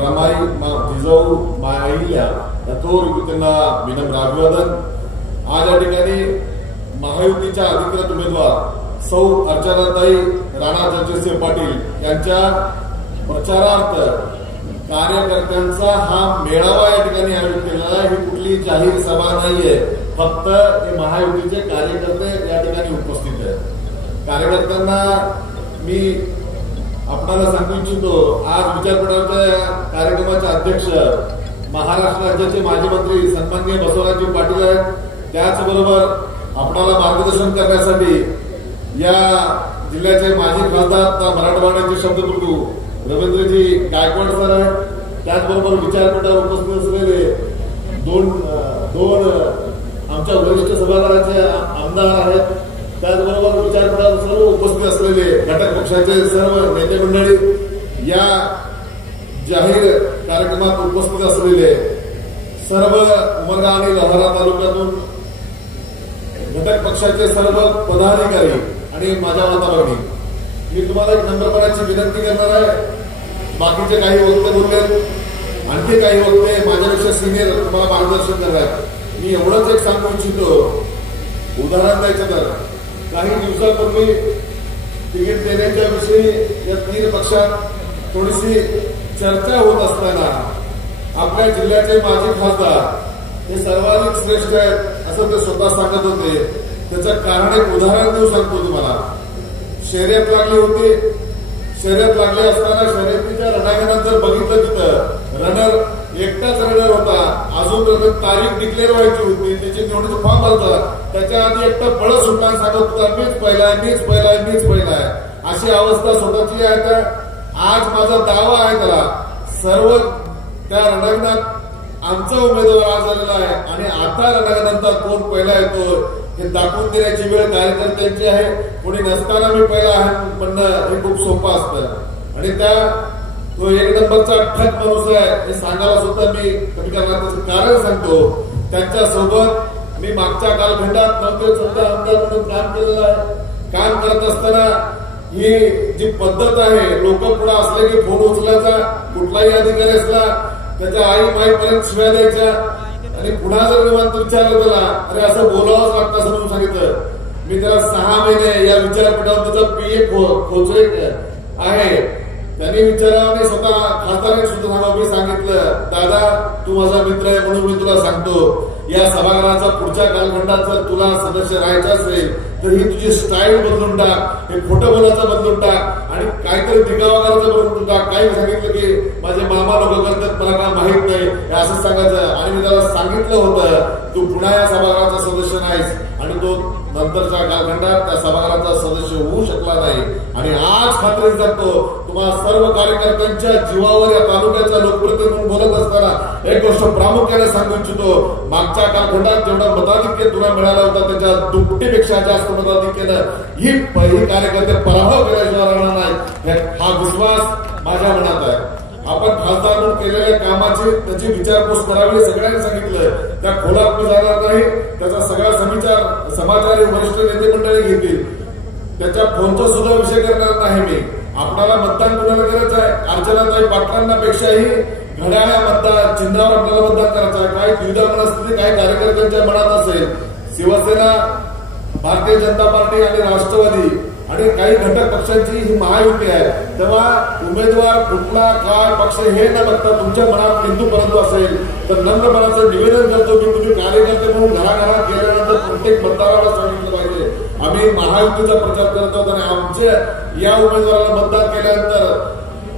जिजाऊ माहिल्या यथोर त्यांना विनम्र अभिवादन। आज या ठिकाणी महायुतीच्या अधिकृत उमेदवार सौ अर्चनाताई राणा जगजितसिंह पाटील यांच्या प्रचारार्थ कार्यकर्त्यांचा हा मेळावा या ठिकाणी आयोजित केलेला आहे। ही कुठली जाहीर सभा नाहीये, फक्त हे महायुतीचे कार्यकर्ते या ठिकाणी उपस्थित आहेत। कार्यकर्त्यांना मी आपल्याला सांगू इच्छितो, आज विचारपीठाच्या कार्यक्रमाचे अध्यक्ष महाराष्ट्र राज्याचे माजी मंत्री सन्माननीय बसवराजजी पाटील आहेत। त्याचबरोबर आपल्याला मार्गदर्शन करण्यासाठी या जिल्ह्याचे माजी खासदार मराठवाड्याचे शब्दप्रभू रवींद्रजी गायकवाड सर आहेत। त्याचबरोबर विचारपीठावर उपस्थित असलेले दोन आमच्या वरिष्ठ सभागृहाचे आमदार आहेत। त्याचबरोबर विचारपीठावर सर्व उपस्थित असलेले घटक पक्षाचे सर्व नेते मंडळी, या जाहीर कार्यक्रमात उपस्थित असलेले सर्व उमरगा आणि लोहारा तालुक्यातून घटक पक्षाचे सर्व पदाधिकारी आणि माझ्या माता भगिनी, मी तुम्हाला एक नम्रपणाची विनंती करणार आहे। बाकीचे काही वक्ते बोलले, आणखी काही वक्ते माझ्यापेक्षा सिनियर तुम्हाला मार्गदर्शन करणार आहेत। मी एवढंच एक सांगू इच्छितो, उदाहरण द्यायचं तर काही दिवसापूर्वी तिकीट देण्याच्या विषयी या तीन पक्षात थोडीशी चर्चा होत असताना आपल्या जिल्ह्याचे माजी खासदार हे सर्वाधिक श्रेष्ठ आहेत असं ते स्वतः सांगत होते। त्याचं कारण एक उदाहरण देऊ सांगतो तुम्हाला। शर्यत लागली होती, शर्यत लागली असताना शर्यतीच्या रणांगणात जर बघितलं तिथं रनर एकटाच रनर होता, अजून तारीख डिक्लेअर व्हायची होती, त्याची निवडणूक फॉर्म भरतात, त्याच्या आधी एकटा पळत सुटणार सांगत होता मीच पहिला मीच पहिला मीच पहिला आहे। अशी अवस्था स्वतःची आहे। तर आज माझा दावा आहे त्याला सर्व त्या रणांगणात आमचा उमेदवार आज झालेला आहे आणि आता रणांगणात कोण पहिला येतो हे दाखवून देण्याची वेळ कार्यकर्त्यांची आहे। कोणी नसताना मी पहिला आहे म्हणणं हे खूप सोपं असतं आणि तो एक नंबरचा ठक माणूस आहे हे सांगायला सुद्धा मी कमी करण्याचं कारण सांगतो। त्यांच्या सोबत मी मागच्या कालखंडात 9 ते 14 आमदार म्हणून काम केलेलं आहे। काम करत असताना ही जी पद्धत आहे, लोक पुढे असले की फोन उचलायचा, कुठलाही अधिकारी असला त्याच्या आई माईपर्यंत शिव्या द्यायच्या आणि पुन्हा जर निवांत विचारलं त्याला अरे असं बोलावंच लागतं असं म्हणून सांगितलं। मी त्याला 6 महिने या विचारपीठावर त्याचा पीए खोचले आहे। त्यांनी विचारावं स्वतः खासदारांनी सुद्धा सांगा, मी सांगितलं दादा तू माझा मित्र आहे म्हणून मी तुला सांगतो, या सभागृहाचा पुढच्या कालखंडात जर तुला सदस्य राहायचं असेल तर ही तुझी स्टाईल बदलून टाक, हे खोटं बोलायचं बदलून टाक आणि काहीतरी टिकावा करायचं बदलून टाक। काही सांगितलं की माझे मामा लोक करतात मला काय माहित नाही हे असं सांगायचं आणि मी त्याला सांगितलं होतं तू पुन्हा या सभागृहाचा सदस्य नाहीस आणि तो नंतरच्या कालखंडात त्या सभागृहाचा सदस्य होऊ शकला नाही। आणि आज खात्री सांगतो तुम्हाला सर्व कार्यकर्त्यांच्या जीवावर या तालुक्याचा लोकप्रतिनिधी म्हणून बोलत असताना एक गोष्ट प्रामुख्याने सांगू इच्छितो, मागच्या कालखंडात जेवढा मताधिक्य तुला मिळाला होता त्याच्या दुपटीपेक्षा जास्त मताधिक्यानं ही पहिली कार्यकर्ते पराभव केल्याशिवाय राहणार नाही हा विश्वास माझ्या मनात आहे। आपण खासदार म्हणून केलेल्या कामाची त्याची विचारपूस करावी सगळ्यांनी सांगितलं, त्या खोलात मी जाणार नाही, त्याचा सगळा समाचार वरिष्ठ नेते मंडळी घेतील, त्याच्या फोनचा सुद्धा विषय करणार नाही मी। आपल्याला मतदान कुणाला करायचं आहे, अर्चनाताई पाटलांना पेक्षाही घड्याळ्या मतदान चिन्हावर आपल्याला मतदान करायचं आहे। काही द्विधा मनस्थिती काही कार्यकर्त्यांच्या मनात असेल, शिवसेना, भारतीय जनता पार्टी आणि राष्ट्रवादी आणि काही घटक पक्षांची ही महायुती आहे, तेव्हा उमेदवार कुठला काय पक्ष हे न बघता तुमच्या मनात हिंदू परंतु असेल तर नम्रपणाचं निवेदन करतो की तुम्ही कार्यकर्ते म्हणून घराघरात गेल्यानंतर प्रत्येक मतदाराला सांगितलं पाहिजे आम्ही महायुतीचा प्रचार करत आहोत आणि आमच्या या उमेदवाराला मतदान केल्यानंतर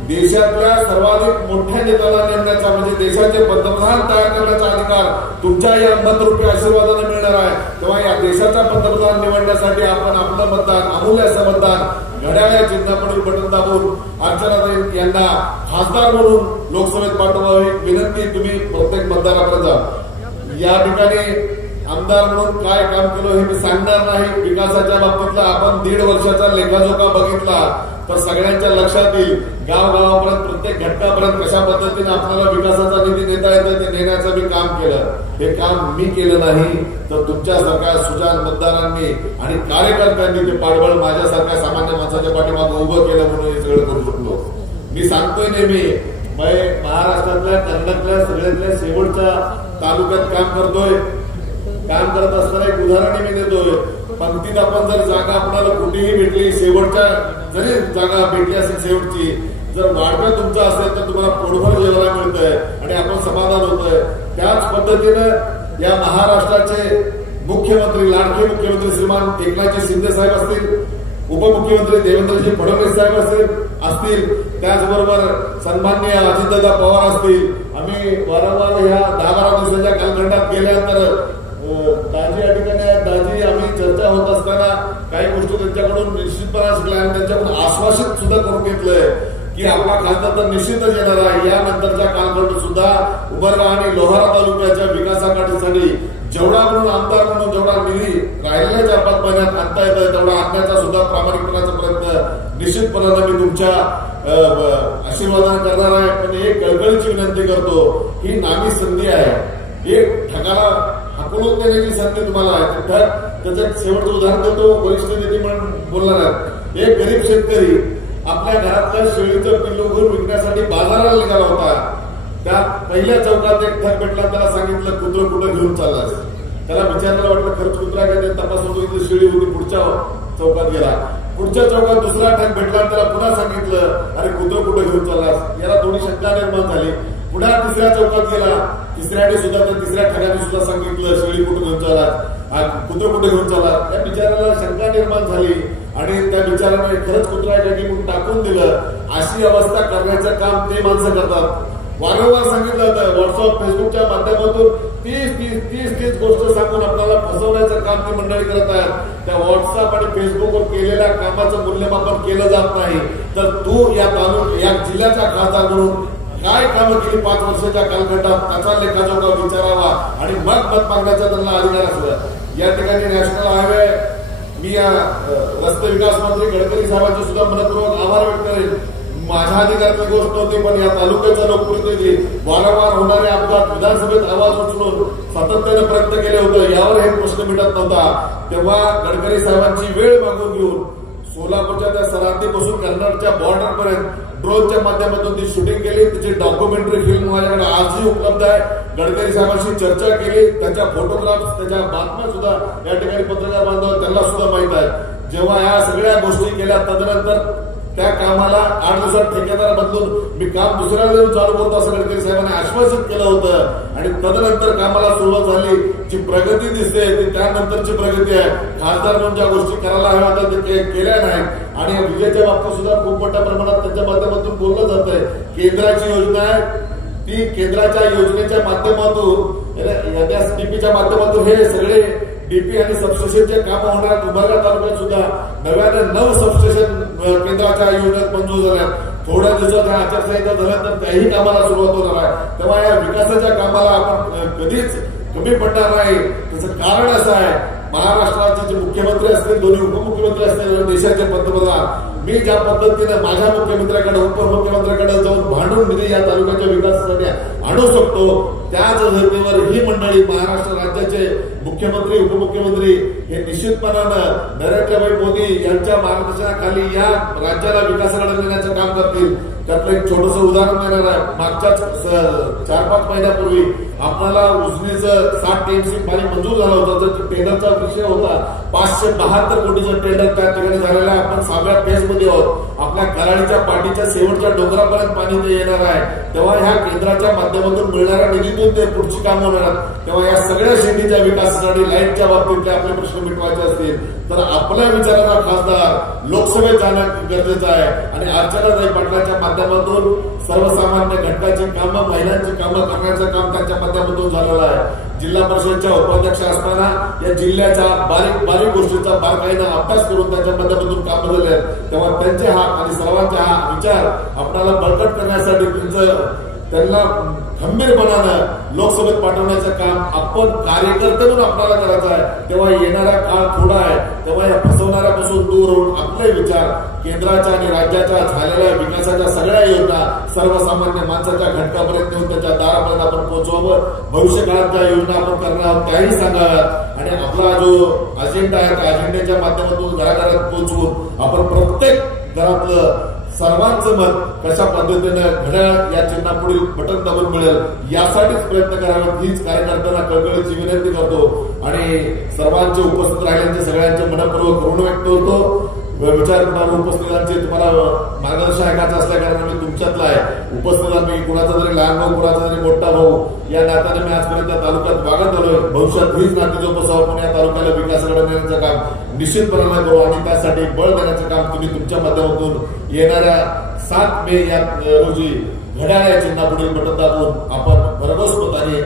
देशातल्या सर्वाधिक मोठ्या नेत्याला नेमण्याचा म्हणजे देशाचे पंतप्रधान तयार करण्याचा अधिकार तुमच्या या मतरूपी आशीर्वादाने मिळणार आहे। तेव्हा या देशाचा पंतप्रधान निवडण्यासाठी आपण आपलं मतदान अमूल्य असं मतदान घड्याळ्या चिन्हापुढील बटन दाबून अर्चनाताई यांना खासदार म्हणून लोकसभेत पाठवावी विनंती तुम्ही प्रत्येक मतदारापर्यंत जा। या ठिकाणी आमदार म्हणून काय काम केलं हे मी सांगणार नाही। विकासाच्या बाबतीतला आपण 1.5 वर्षाचा लेखाजोखा बघितला तर सगळ्यांच्या लक्षात येईल, गावगावापर्यंत प्रत्येक घटकापर्यंत कशा पद्धतीने आपल्याला विकासाचा निधी देता येतो ते नेण्याचं मी काम केलं। हे काम मी केलं नाही तर तुमच्यासारख्या सुजाण मतदारांनी आणि कार्यकर्त्यांनी ते पाठबळ माझ्यासारख्या सामान्य माणसाच्या पाठीमागे उभं केलं म्हणून हे सगळं करू शकलो। मी सांगतोय नेहमी, महाराष्ट्र महाराष्ट्रातल्या कर्नाटकल्या सगळ्यातल्या शेवटच्या तालुक्यात काम करतोय. काम करत असताना एक उदाहरण मी देतोय. पंक्तीत आपण जर जागा आपल्याला कुठेही भेटली, शेवटच्या जरी जागा भेटली असेल शेवटची, जर वाढव्या तुमचा असेल तर तुम्हाला पोटभर जेवायला मिळतंय आणि आपण समाधान होतोय. त्याच पद्धतीनं या महाराष्ट्राचे मुख्यमंत्री, लाडके मुख्यमंत्री श्रीमान एकनाथजी शिंदे साहेब असतील, उपमुख्यमंत्री देवेंद्रजी फडणवीस साहेब असतील, त्याचबरोबर सन्माननीय अजितदादा पवार असतील. आम्ही वारंवार ह्या 10-12 दिवसाच्या कालखंडात गेल्यानंतर दाजी या ठिकाणी दाजी आम्ही चर्चा होत असताना काही गोष्टी त्यांच्याकडून निश्चितपणे शिकल्या आणि त्यांच्याकडून आश्वासित सुद्धा करून घेतलंय की आपला खासदार तर निश्चितच येणार आहे. यानंतरच्या कालखंड सुद्धा उमरगा आणि लोहारा तालुक्याच्या विकासासाठी जेवढा म्हणून आमदार म्हणून जेवढा निधी राहिलेल्या 4-5 महिन्यात आणता येत आहे तेवढा आणण्याचा सुद्धा प्रामाणिकपणाचा प्रयत्न निश्चितपणे मी तुमच्या आशीर्वादाने करणार आहे. पण एक कळकळीची विनंती करतो, ही नामी संधी आहे. एक ठगाला हाकलून देण्याची संधी तुम्हाला आहे. त्याचं शेवटचं उदाहरण देतो, वरिष्ठ नेते म्हणून बोलणार आहेत. एक गरीब शेतकरी आपल्या घरातल्या शेळीचं पिल्लू घेऊन विकण्यासाठी बाजाराला निघाला होता. त्या पहिल्या चौकात एक ठग भेटला. त्याला सांगितलं कुत्रं कुठं घेऊन चाललास. त्याला विचारायला वाटलं खरंच कुत्रा काय, तपासून इथली शेळी होती. पुढच्या चौकात गेला. पुढच्या चौकात दुसरा ठग भेटला. त्याला पुन्हा सांगितलं अरे कुत्रं कुठं घेऊन चाललास. याला थोडी शंका निर्माण झाली. पुन्हा तिसऱ्या चौकात गेला. तिसऱ्याने सुद्धा त्या तिसऱ्या ठगाने सुद्धा सांगितलं शेळी कुठं घेऊन चालला, कुत्रं कुठं घेऊन चालला. त्या बिचाराला शंका निर्माण झाली आणि त्या बिचाराने खरंच कुत्रा आहे की म्हणून टाकून दिलं. अशी अवस्था करण्याचं काम ते माणसं करतात. वारंवार सांगितलं जातं व्हॉट्सअप फेसबुकच्या माध्यमातून 30 गोष्ट सांगून आपल्याला फसवण्याचं काम ती मंडळी करत आहेत. त्या व्हॉट्सअप आणि फेसबुकवर केलेल्या कामाचं मूल्यमापन केलं जात नाही. तर तू या जिल्ह्याचा खासदार म्हणून काय कामं केली 5 वर्षाच्या कालखंडात त्याचा लेखाजोखा विचारावा आणि मग मत मागण्याचा त्यांना अधिकार असला. या ठिकाणी नॅशनल हायवे मी या रस्ते विकास मंत्री गडकरी साहेबांचे सुद्धा मनपूर्वक आभार व्यक्त करेन. माझ्या अधिकाराची गोष्ट होती, पण या तालुक्याच्या लोकप्रतिनिधी वारंवार होणारे अपघात विधानसभेत आवाज उचलून सातत्याने प्रयत्न केले होते. यावर हे प्रश्न मिटत नव्हता. तेव्हा गडकरी साहेबांची वेळ मागून घेऊन सोलापूरच्या त्या सरहद्दीपासून कर्नाटकच्या बॉर्डर पर्यंत ड्रोनच्या माध्यमातून ती शूटिंग केली. तिची डॉक्युमेंटरी फिल्म माझ्याकडे आजही उपलब्ध आहे. गडकरी साहेबांशी चर्चा केली. त्याच्या फोटोग्राफ्स, त्याच्या बातम्या सुद्धा या ठिकाणी पत्रकार बांधव त्यांना सुद्धा माहित आहे. जेव्हा या सगळ्या गोष्टी केल्या तदनंतर त्या कामाला 8 दिवसात ठेकेदार बदलून मी काम दुसऱ्याला देऊन चालू करतो असं गडकरी साहेबांनी आश्वासित केलं होतं. आणि तदनंतर कामाला सुरुवात झाली. जी प्रगती दिसते ती त्यानंतरची प्रगती आहे. खासदार म्हणून ज्या गोष्टी करायला हव्या होत्या ते केल्या नाहीत. आणि विजेच्या बाबतीत सुद्धा खूप मोठ्या प्रमाणात त्याच्या माध्यमातून बोललं जात आहे. केंद्राची योजना आहे, ती केंद्राच्या योजनेच्या माध्यमातून या डीपीच्या माध्यमातून हे सगळे डीपी आणि सबस्टेशनचे काम होणार. उमरगा तालुक्यात सुद्धा नव्याने 9 सबस्टेशन केंद्राच्या योजनेत मंजूर झाल्या. थोड्या दिवसात ह्या आचारसंहिता झाल्यानंतर त्याही कामाला सुरुवात होणार आहे. तेव्हा या विकासाच्या कामाला आपण कधीच कमी पडणार नाही. त्याचं कारण असं आहे, महाराष्ट्राचे जे मुख्यमंत्री असतील, दोन्ही उपमुख्यमंत्री असतील, देशाचे पंतप्रधान, मी ज्या पद्धतीने माझ्या मुख्यमंत्र्याकडे उपमुख्यमंत्र्याकडे जाऊन भांडून निधी या तालुक्याच्या विकासासाठी आणू शकतो, त्याच धर्तीवर ही मंडळी महाराष्ट्र राज्याचे मुख्यमंत्री उपमुख्यमंत्री हे निश्चितपणानं नरेंद्रभाई मोदी यांच्या मार्गदर्शनाखाली या राज्याला विकासाकडे नेण्याचं काम करतील. त्यातलं एक छोटंसं उदाहरण देणार आहे. मागच्याच 4-5 महिन्यापूर्वी आपल्याला उजनीचं 60 TMC पाणी मंजूर झालं होतं. तर टेंडरचा विषय होता. 572 कोटीचं टेंडर त्या ठिकाणी झालेलं आहे. आपण 6व्या फेजमध्ये आहोत. आपल्या कराडीच्या पाठीच्या शेवटच्या डोंगरापर्यंत पाणी ते येणार आहे. तेव्हा ह्या केंद्राच्या माध्यमातून मिळणाऱ्या निधीतून ते पुढची कामं होणार. तेव्हा या सगळ्या शेतीच्या विकासासाठी लाईटच्या बाबतीतले आपले प्रश्न मिटवायचे असतील तर आपल्या विचाराचा खासदार लोकसभेत जाणं गरजेचं आहे. आणि अर्चनाताई पाटलांच्या माध्यमातून सर्वसामान्य घटकाची कामं, महिलांची कामं करण्याचं काम त्यांच्या माध्यमातून झालेलं आहे. जिल्हा परिषदच्या उपाध्यक्ष असताना या जिल्ह्याच्या बारीक गोष्टींचा बारकाईनं अभ्यास करून त्यांच्या माध्यमातून कामं झाले आहेत. तेव्हा त्यांचे हात आणि सर्वांचे हा विचार आपल्याला बळकट करण्यासाठी त्यांना खंबीरपणानं लोकसभेत पाठवण्याचं काम आपण कार्यकर्ते म्हणून आपल्याला करायचं आहे. तेव्हा येणारा काळ थोडा आहे. तेव्हा या फसवणाऱ्यापासून दूर होऊन आपले विचार केंद्राच्या आणि राज्याच्या झालेल्या विकासाच्या सगळ्या योजना सर्वसामान्य माणसाच्या घटकापर्यंत नेऊन त्याच्या दारापर्यंत आपण पोहोचवावं. भविष्य काळात ज्या योजना आपण करणार आहोत त्याही सांगाव्यात. आणि आपला जो अजेंडा आहे त्या अजेंड्याच्या माध्यमातून घराघरात पोहोचवून आपण प्रत्येक घरातलं सर्वांचं मत कशा पद्धतीने घड्याळ या चिन्हापुढील बटन दाबून मिळेल यासाठीच प्रयत्न करावेत हीच कार्यकर्त्यांना कळकळीची विनंती करतो आणि सर्वांचे उपस्थित राहिल्यांचे सगळ्यांचे मनपूर्वक ऋण व्यक्त होतो. विचारपीठावर उपस्थितांचे तुम्हाला मार्गदर्शन ऐकायचं असल्या कारणाने मी तुमच्यातला आहे. उपस्थितांपैकी कुणाचा जरी लहान भाऊ कुणाचा जरी मोठा भाऊ या नात्याने मी आजपर्यंत या तालुक्यात वागत आलोय. भविष्यात हीच नाती जोपासावं आपण या तालुक्याला विकासाकडे नेण्याचं काम निश्चितपणे करू आणि त्यासाठी बळ देण्याचं काम तुम्ही तुमच्या माध्यमातून येणाऱ्या 7 मे या रोजी घड्याळ या चिन्हापुढील बटन दाबून आपण भरघोस मताने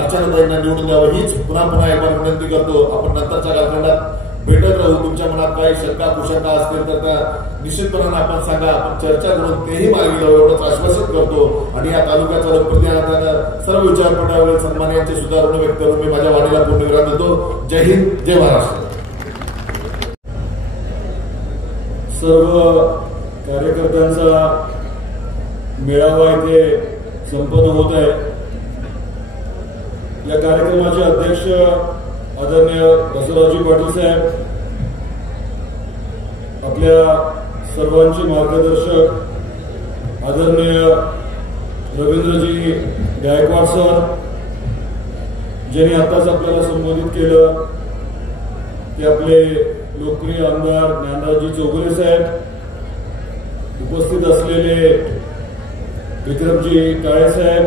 अर्चनाताईंना निवडून द्यावं हीच पुन्हा पुन्हा एक बार विनंती करतो. आपण नंतरच्या कालखंडात भेटत राहू. तुमच्या मनात काही शंका कुशंका असतील तर त्या निश्चितपणे आपण सांगा. आपण चर्चा करून तेही मार्गी लावू एवढंच आश्वासित करतो आणि या तालुक्याच्या लोकप्रतिनिधींना सर्व विचारपीठावरील सन्मान्यांचे सुद्धा ऋण व्यक्त करून मी माझ्या वाणीला पूर्णविराम देतो. जय हिंद, जय महाराष्ट्र. सर्व कार्यकर्त्यांचा मेळावा इथे संपन्न होत आहे. या कार्यक्रमाचे अध्यक्ष आदरणीय बसवराजजी पाटील साहेब, आपल्या सर्वांचे मार्गदर्शक आदरणीय रवींद्रजी गायकवाड सर, ज्यांनी आताच आपल्याला संबोधित केलं, ते आपले लोकप्रिय आमदार ज्ञानराजजी चौगुले साहेब, उपस्थित असलेले विक्रमजी काळे साहेब,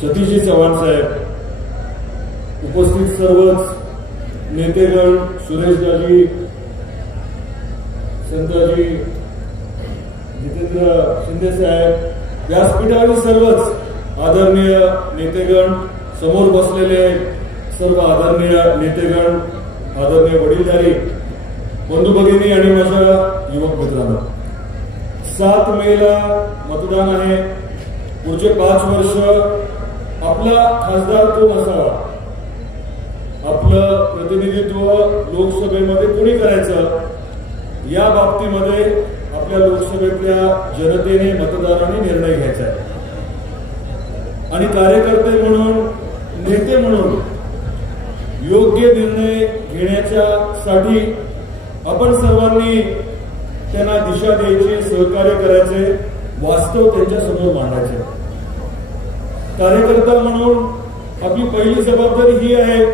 सतीशजी चव्हाण साहेब, उपस्थित सर्वच नेतेगण, सुरेशदाजी, संताजी, जितेंद्र शिंदे साहेब, व्यासपीठावरील सर्वच आदरणीय नेतेगण, समोर बसलेले सर्व आदरणीय नेतेगण, आदरणीय वडीलधारी बंधू भगिनी आणि माझ्या युवक मित्रांनो, 7 मेला मतदान आहे. पुढचे 5 वर्ष आपला खासदार कोण असावा, आपलं प्रतिनिधित्व लोकसभेमध्ये कोणी करायचं, या बाबतीमध्ये आपल्या लोकसभेतल्या जनतेने मतदारांनी निर्णय घ्यायचा आहे. आणि कार्यकर्ते म्हणून, नेते म्हणून योग्य निर्णय घेण्याच्यासाठी आपण सर्वांनी त्यांना दिशा द्यायची, सहकार्य करायचे, वास्तव त्यांच्या समोर मांडायचे. कार्यकर्ता म्हणून आपली पहिली जबाबदारी ही आहे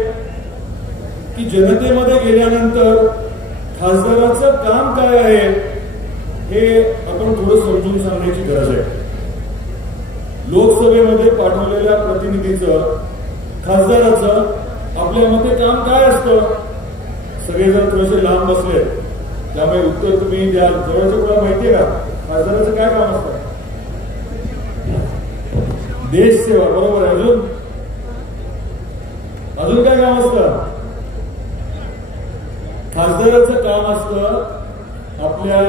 की जनतेमध्ये गेल्यानंतर खासदाराचं काम काय आहे हे आपण थोडं समजून सांगण्याची गरज आहे. लोकसभेमध्ये पाठवलेल्या प्रतिनिधीचं, खासदाराचं आपल्या मते काम काय असतं. सगळेजण थोडेसे लांब बसले त्यामुळे उत्तर तुम्ही द्या. जवळचं कोणाला माहितीये का खासदाराचं काय काम असतं? देश सेवा, बरोबर आहे. अजून काय काम असतं? खासदाराचं काम असतं आपल्या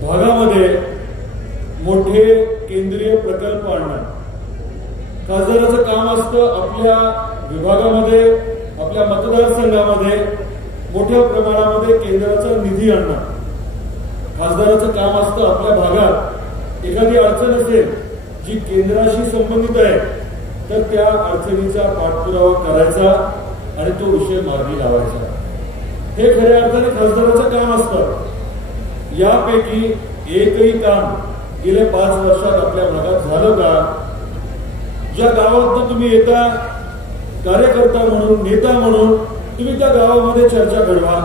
भागामध्ये मोठे केंद्रीय प्रकल्प आणणं. खासदाराचं काम असतं आपल्या विभागामध्ये, आपल्या मतदारसंघामध्ये मोठ्या प्रमाणामध्ये केंद्राचा निधी आणणं. खासदाराचं काम असतं आपल्या भागात एखादी अडचण असेल जी केंद्राशी संबंधित आहे तर त्या अडचणीचा पाठपुरावा करायचा आणि तो विषय मार्गी लावायचा. हे खऱ्या अर्थाने खासदाराचं काम असतं. यापैकी एकही काम गेल्या 5 वर्षात आपल्या भागात झालं का? ज्या गावात तुम्ही येता कार्यकर्ता म्हणून, नेता म्हणून, तुम्ही त्या गावामध्ये चर्चा घडवा.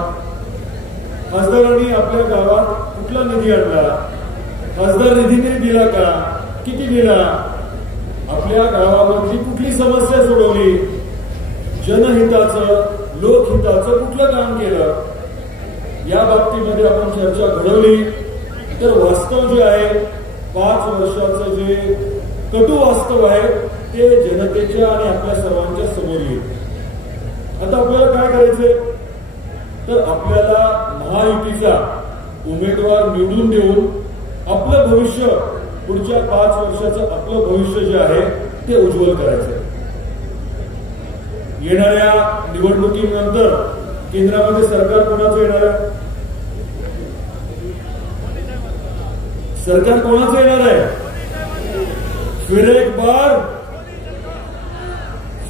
खासदारांनी आपल्या गावात कुठला निधी आणला, खासदार निधीने दिला का, किती दिला, आपल्या गावामधली कुठली समस्या सोडवली, जनहिताचं, लोकहिताचं कुठलं काम केलं, या बाबतीमध्ये आपण चर्चा घडवली तर वास्तव जे आहे 5 वर्षाचं जे कटू वास्तव आहे ते जनतेच्या आणि आपल्या सर्वांच्या समोर येईल. आता आपल्याला काय करायचंय तर आपल्याला महायुतीचा उमेदवार निवडून देऊन आपलं भविष्य, पुढच्या 5 वर्षाचं आपलं भविष्य जे आहे ते उज्ज्वल करायचंय. येणाऱ्या निवडणुकीनंतर केंद्रामध्ये सरकार कोणाचं येणार आहे? सरकार कोणाचं येणार आहे? फिर एक बार,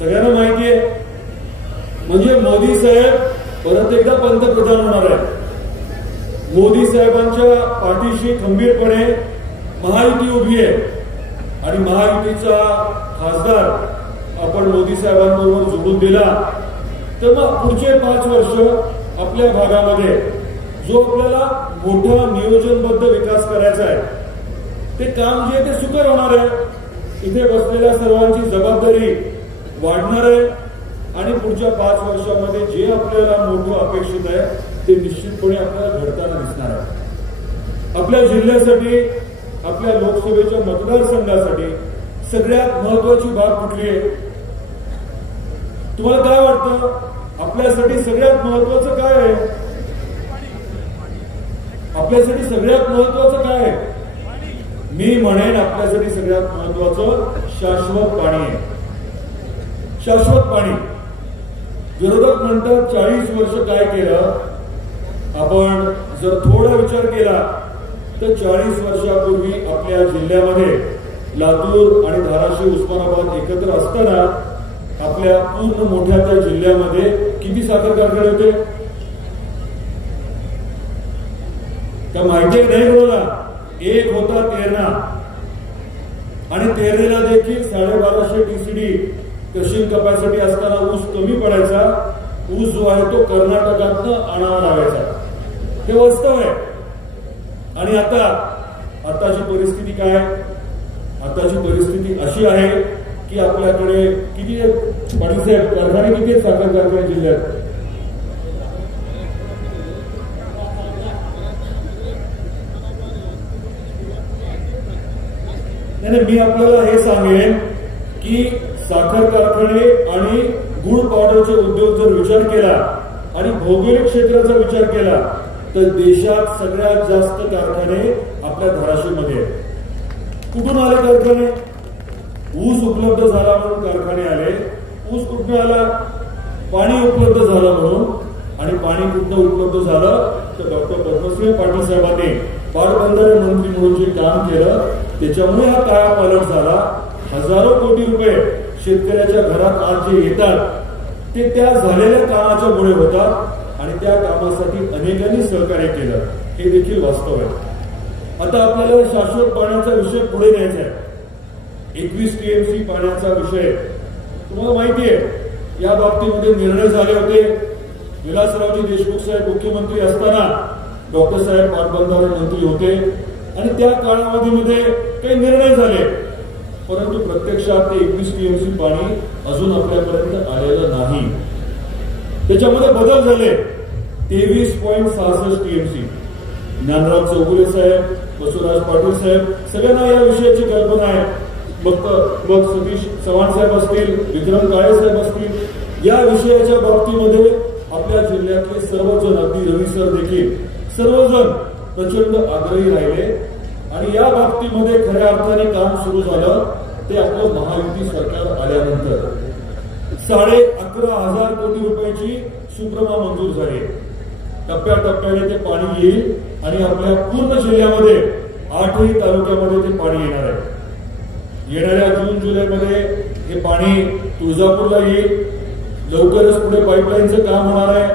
सगळ्यांना माहिती आहे. म्हणजे मोदी साहेब परत एकदा पंतप्रधान होणार आहे. मोदी साहेबांच्या पाठीशी खंबीरपणे महायुती उभी आहे आणि महायुतीचा खासदार आपण मोदी साहेबांबरोबर जोडून दिला तर मग पुढचे 5 वर्ष आपल्या भागामध्ये जो आपल्याला मोठा नियोजनबद्ध विकास करायचा आहे ते काम जे ते सुकर होणार आहे. इथे बसलेल्या सर्वांची जबाबदारी वाढणार आहे आणि पुढच्या 5 वर्षामध्ये जे आपल्याला मोठं अपेक्षित आहे ते निश्चितपणे आपल्याला घडताना दिसणार आहे. आपल्या जिल्ह्यासाठी आपल्या लोकसभेच्या मतदारसंघासाठी सगळ्यात महत्वाची बाब कुठली आहे? तुम्हाला काय वाटतं? आपल्यासाठी सगळ्यात महत्वाचं काय आहे? आपल्यासाठी सगळ्यात महत्वाचं काय आहे? मी म्हणेन आपल्यासाठी सगळ्यात महत्वाचं शाश्वत पाणी आहे. शाश्वत पाणी. विरोधक म्हणतात 40 वर्ष काय केलं? आपण जर थोडा विचार केला तर 40 वर्षापूर्वी आपल्या जिल्ह्यामध्ये लातूर आणि धाराशिव उस्मानाबाद एकत्र असताना आपल्या पूर्ण मोठ्या त्या जिल्ह्यामध्ये किती साखर कारखाने होते? त्या माहिती नाही कोणाला? एक होता तेरणा आणि तेरणेला देखील 1250 TCD क्रशिंग कपॅसिटी असताना ऊस कमी पडायचा. ऊस जो आहे तो कर्नाटकातनं आणावा लागायचा. हे वास्तव आहे. आणि आताची परिस्थिती काय? आताची परिस्थिती अशी आहे की आपल्याकडे किती पाटील साहेब कारखाने किती आहेत साखर कारखाने जिल्ह्यात? नाही, मी आपल्याला हे सांगेन की साखर कारखाने आणि गुळ पावडरचे उद्योग जर विचार केला आणि भौगोलिक क्षेत्राचा विचार केला तर देशात सगळ्यात जास्त कारखाने आपल्या धाराशिवमध्ये आहेत. कुठून आले कारखाने? ऊस उपलब्ध झाला म्हणून कारखाने आले. ऊस कुठून आला? पाणी उपलब्ध झालं म्हणून. आणि पाणी कुठं उपलब्ध झालं तर डॉक्टर पद्मसिंह पाटील साहेबांनी पाटबंधारे मंत्री म्हणून जे काम केलं त्याच्यामुळे हा कायापालट झाला. हजारो कोटी रुपये शेतकऱ्याच्या घरात आज जे येतात ते त्या झालेल्या कामाच्या मुळे होतात आणि त्या कामासाठी अनेकांनी सहकार्य केलं. हे देखील वास्तव आहे. आता आपल्याला शाश्वत पाण्याचा विषय पुढे न्यायचा आहे. 21 TMC पाण्याचा विषय तुम्हाला माहिती आहे. या बाबतीमध्ये निर्णय झाले होते. विलासरावजी देशमुख साहेब मुख्यमंत्री असताना डॉक्टर साहेब पाटबंधारे मंत्री होते आणि त्या कालावधीमध्ये काही निर्णय झाले परंतु प्रत्यक्षात ते 21 TMC पाणी अजून आपल्यापर्यंत आलेलं नाही. त्याच्यामध्ये बदल झाले. 23.66 TMC. ज्ञानराज चौगुले साहेब, बसवराज पाटील साहेब सगळ्यांना या विषयाची कल्पना आहे. मग सतीश चव्हाण साहेब असतील, विक्रम काळे साहेब असतील, या विषयाच्या बाबतीमध्ये आपल्या जिल्ह्यातले सर्वजण अगदी रवी सर देखील सर्वजण प्रचंड आग्रही राहिले आणि या बाबतीमध्ये खऱ्या अर्थाने काम सुरू झालं ते आपलं महायुती सरकार आल्यानंतर 11,500 कोटी रुपयाची सुप्रमा मंजूर झाली. टप्प्याटप्प्याने ते पाणी येईल आणि आपल्या पूर्ण जिल्ह्यामध्ये 8ही तालुक्यामध्ये ते पाणी येणार आहे. येणाऱ्या जून-जुलैमध्ये हे पाणी तुळजापूरला येईल. लवकरच पुढे पाईपलाईनचं काम होणार आहे.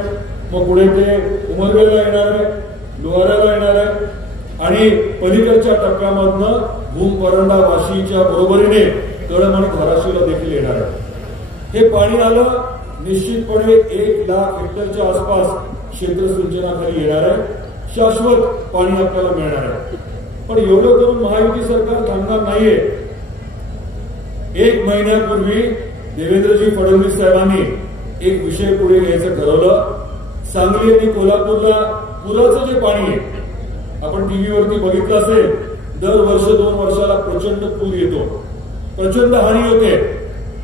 मग पुढे ते उमरवेला येणार आहे, लोहाऱ्याला येणार आहे आणि पलीकडच्या टप्प्यामधनं भूमपरंडा वाशीच्या बरोबरीने कळंब आणि धाराशिवला देखील येणार आहे. हे पाणी आलं निश्चितपणे 1 लाख हेक्टरच्या आसपास क्षेत्र सिंचनाखाली येणार आहे. शाश्वत पाणी आपल्याला मिळणार आहे. पण एवढं करून महायुती सरकार थांबणार नाहीये. 1 महिन्यापूर्वी देवेंद्रजी फडणवीस साहेबांनी एक विषय पुढे घ्यायचं ठरवलं. सांगली आणि कोल्हापूरला पुराचं जे पाणी आहे आपण टीव्हीवरती बघितलं असेल, दरवर्ष 2 वर्षाला प्रचंड पूर येतो, प्रचंड हानी होते.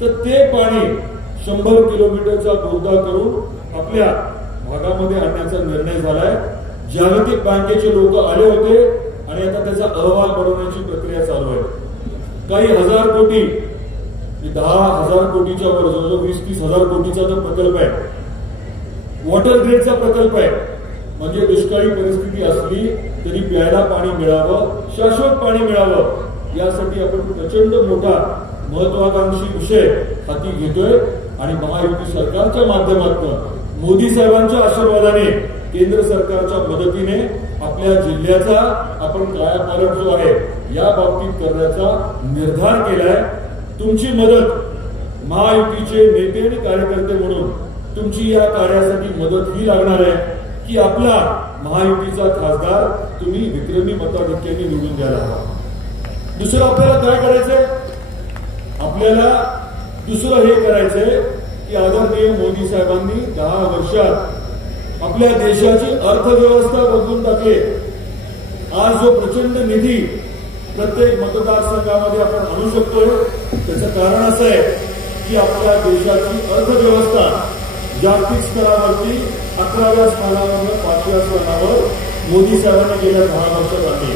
तर ते पाणी 100 किलोमीटरचा बोगदा करून आपल्या भागामध्ये आणण्याचा निर्णय झालाय. जागतिक बँकेचे लोक आले होते आणि आता त्याचा अहवाल बनवण्याची प्रक्रिया चालू आहे. काही हजार कोटी 10,000 कोटीच्या वर जवळजवळ 20-30 हजार कोटीचा जो प्रकल्प आहे, वॉटर ग्रेडचा प्रकल्प आहे. म्हणजे दुष्काळी परिस्थिती असली तरी प्यायला पाणी मिळावं, शाश्वत पाणी मिळावं यासाठी आपण प्रचंड मोठा महत्वाकांक्षी विषय हाती घेतोय आणि महायुती सरकारच्या माध्यमातून मोदी साहेबांच्या आशीर्वादाने केंद्र सरकारच्या मदतीने आपल्या जिल्ह्याचा आपण कायापालट जो आहे या बाबतीत करण्याचा निर्धार केलाय. तुमची मदत महायुतीचे नेते आणि कार्यकर्ते म्हणून तुमची या कार्यासाठी मदत ही लागणार आहे की आपला महायुतीचा खासदार तुम्ही विक्रमी मताधिक्याने निवडून द्यायला हवा. दुसरं आपल्याला काय करायचंय? आपल्याला दुसरं हे करायचंय की आदरणीय मोदी साहेबांनी 10 वर्षात आपल्या देशाची अर्थव्यवस्था बदलून टाकली. आज जो प्रचंड निधी प्रत्येक मतदारसंघामध्ये आपण आणू शकतोय त्याचं कारण असं आहे की आपल्या देशाची अर्थव्यवस्था जागतिक स्तरावरती 11व्या स्थानावर 5व्या स्थानावर मोदी साहेबांनी गेल्या 10 वर्षात आणली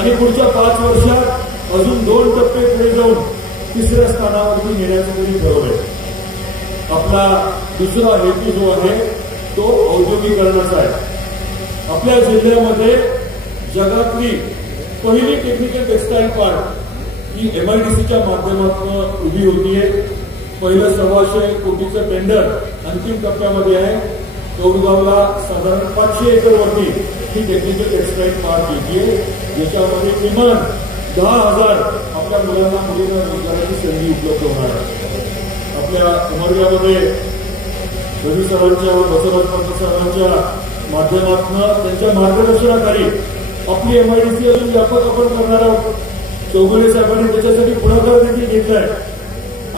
आणि पुढच्या 5 वर्षात अजून 2 टप्पे पुढे जाऊन 3ऱ्या स्थानावरती नेण्याचं त्यांनी ठरवलंय. आपला दुसरा हेतू जो आहे तो औद्योगिकरणाचा आहे. आपल्या जिल्ह्यामध्ये जगातली पहिली टेक्निकल टेक्सटाईल पार्क ही MIDCच्या माध्यमातून उभी होतीये. पहिलं 125 कोटीचं टेंडर अंतिम टप्प्यामध्ये आहे. कौडगावला साधारण 500 एकरवरती ही टेक्निकल टेक्सटाईल पार्क येते, ज्याच्यामध्ये किमान 10,000 आपल्या मुलांना मुलींना रोजगाराची संधी उपलब्ध होणार आहे. आपल्या उमरग्यामध्ये रवी सरांच्या बसवराज पाटील सरांच्या माध्यमातून त्यांच्या मार्गदर्शनाखाली आपली MIDC अजून व्यापक आपण करणार आहोत. चौगुले साहेबांनी त्याच्यासाठी पुढाकार देखील घेतलाय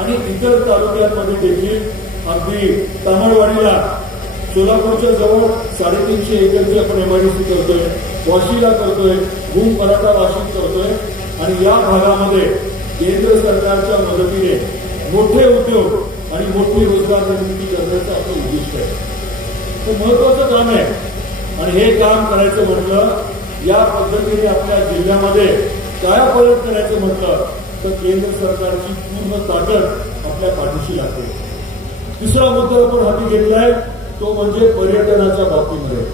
आणि इतर तालुक्यांमध्ये देखील अगदी तामळवाडीला सोलापूरच्या जवळ 350 एकरची आपण MIDC करतोय, वाशीला करतोय, भूम पराठा वाशीत करतोय आणि या भागामध्ये केंद्र सरकारच्या मदतीने मोठे उद्योग आणि मोठी रोजगार निर्मिती करण्याचं आपलं उद्दिष्ट आहे. हे महत्वाचं काम आहे आणि हे काम करायचं म्हटलं या पद्धतीने आपल्या जिल्ह्यामध्ये कायापालट करायचं म्हटलं तर केंद्र सरकारची पूर्ण ताकद आपल्या पाठीशी लागते. तिसरा मुद्दा आपण हाती घेतलाय तो म्हणजे पर्यटनाच्या बाबतीमध्ये.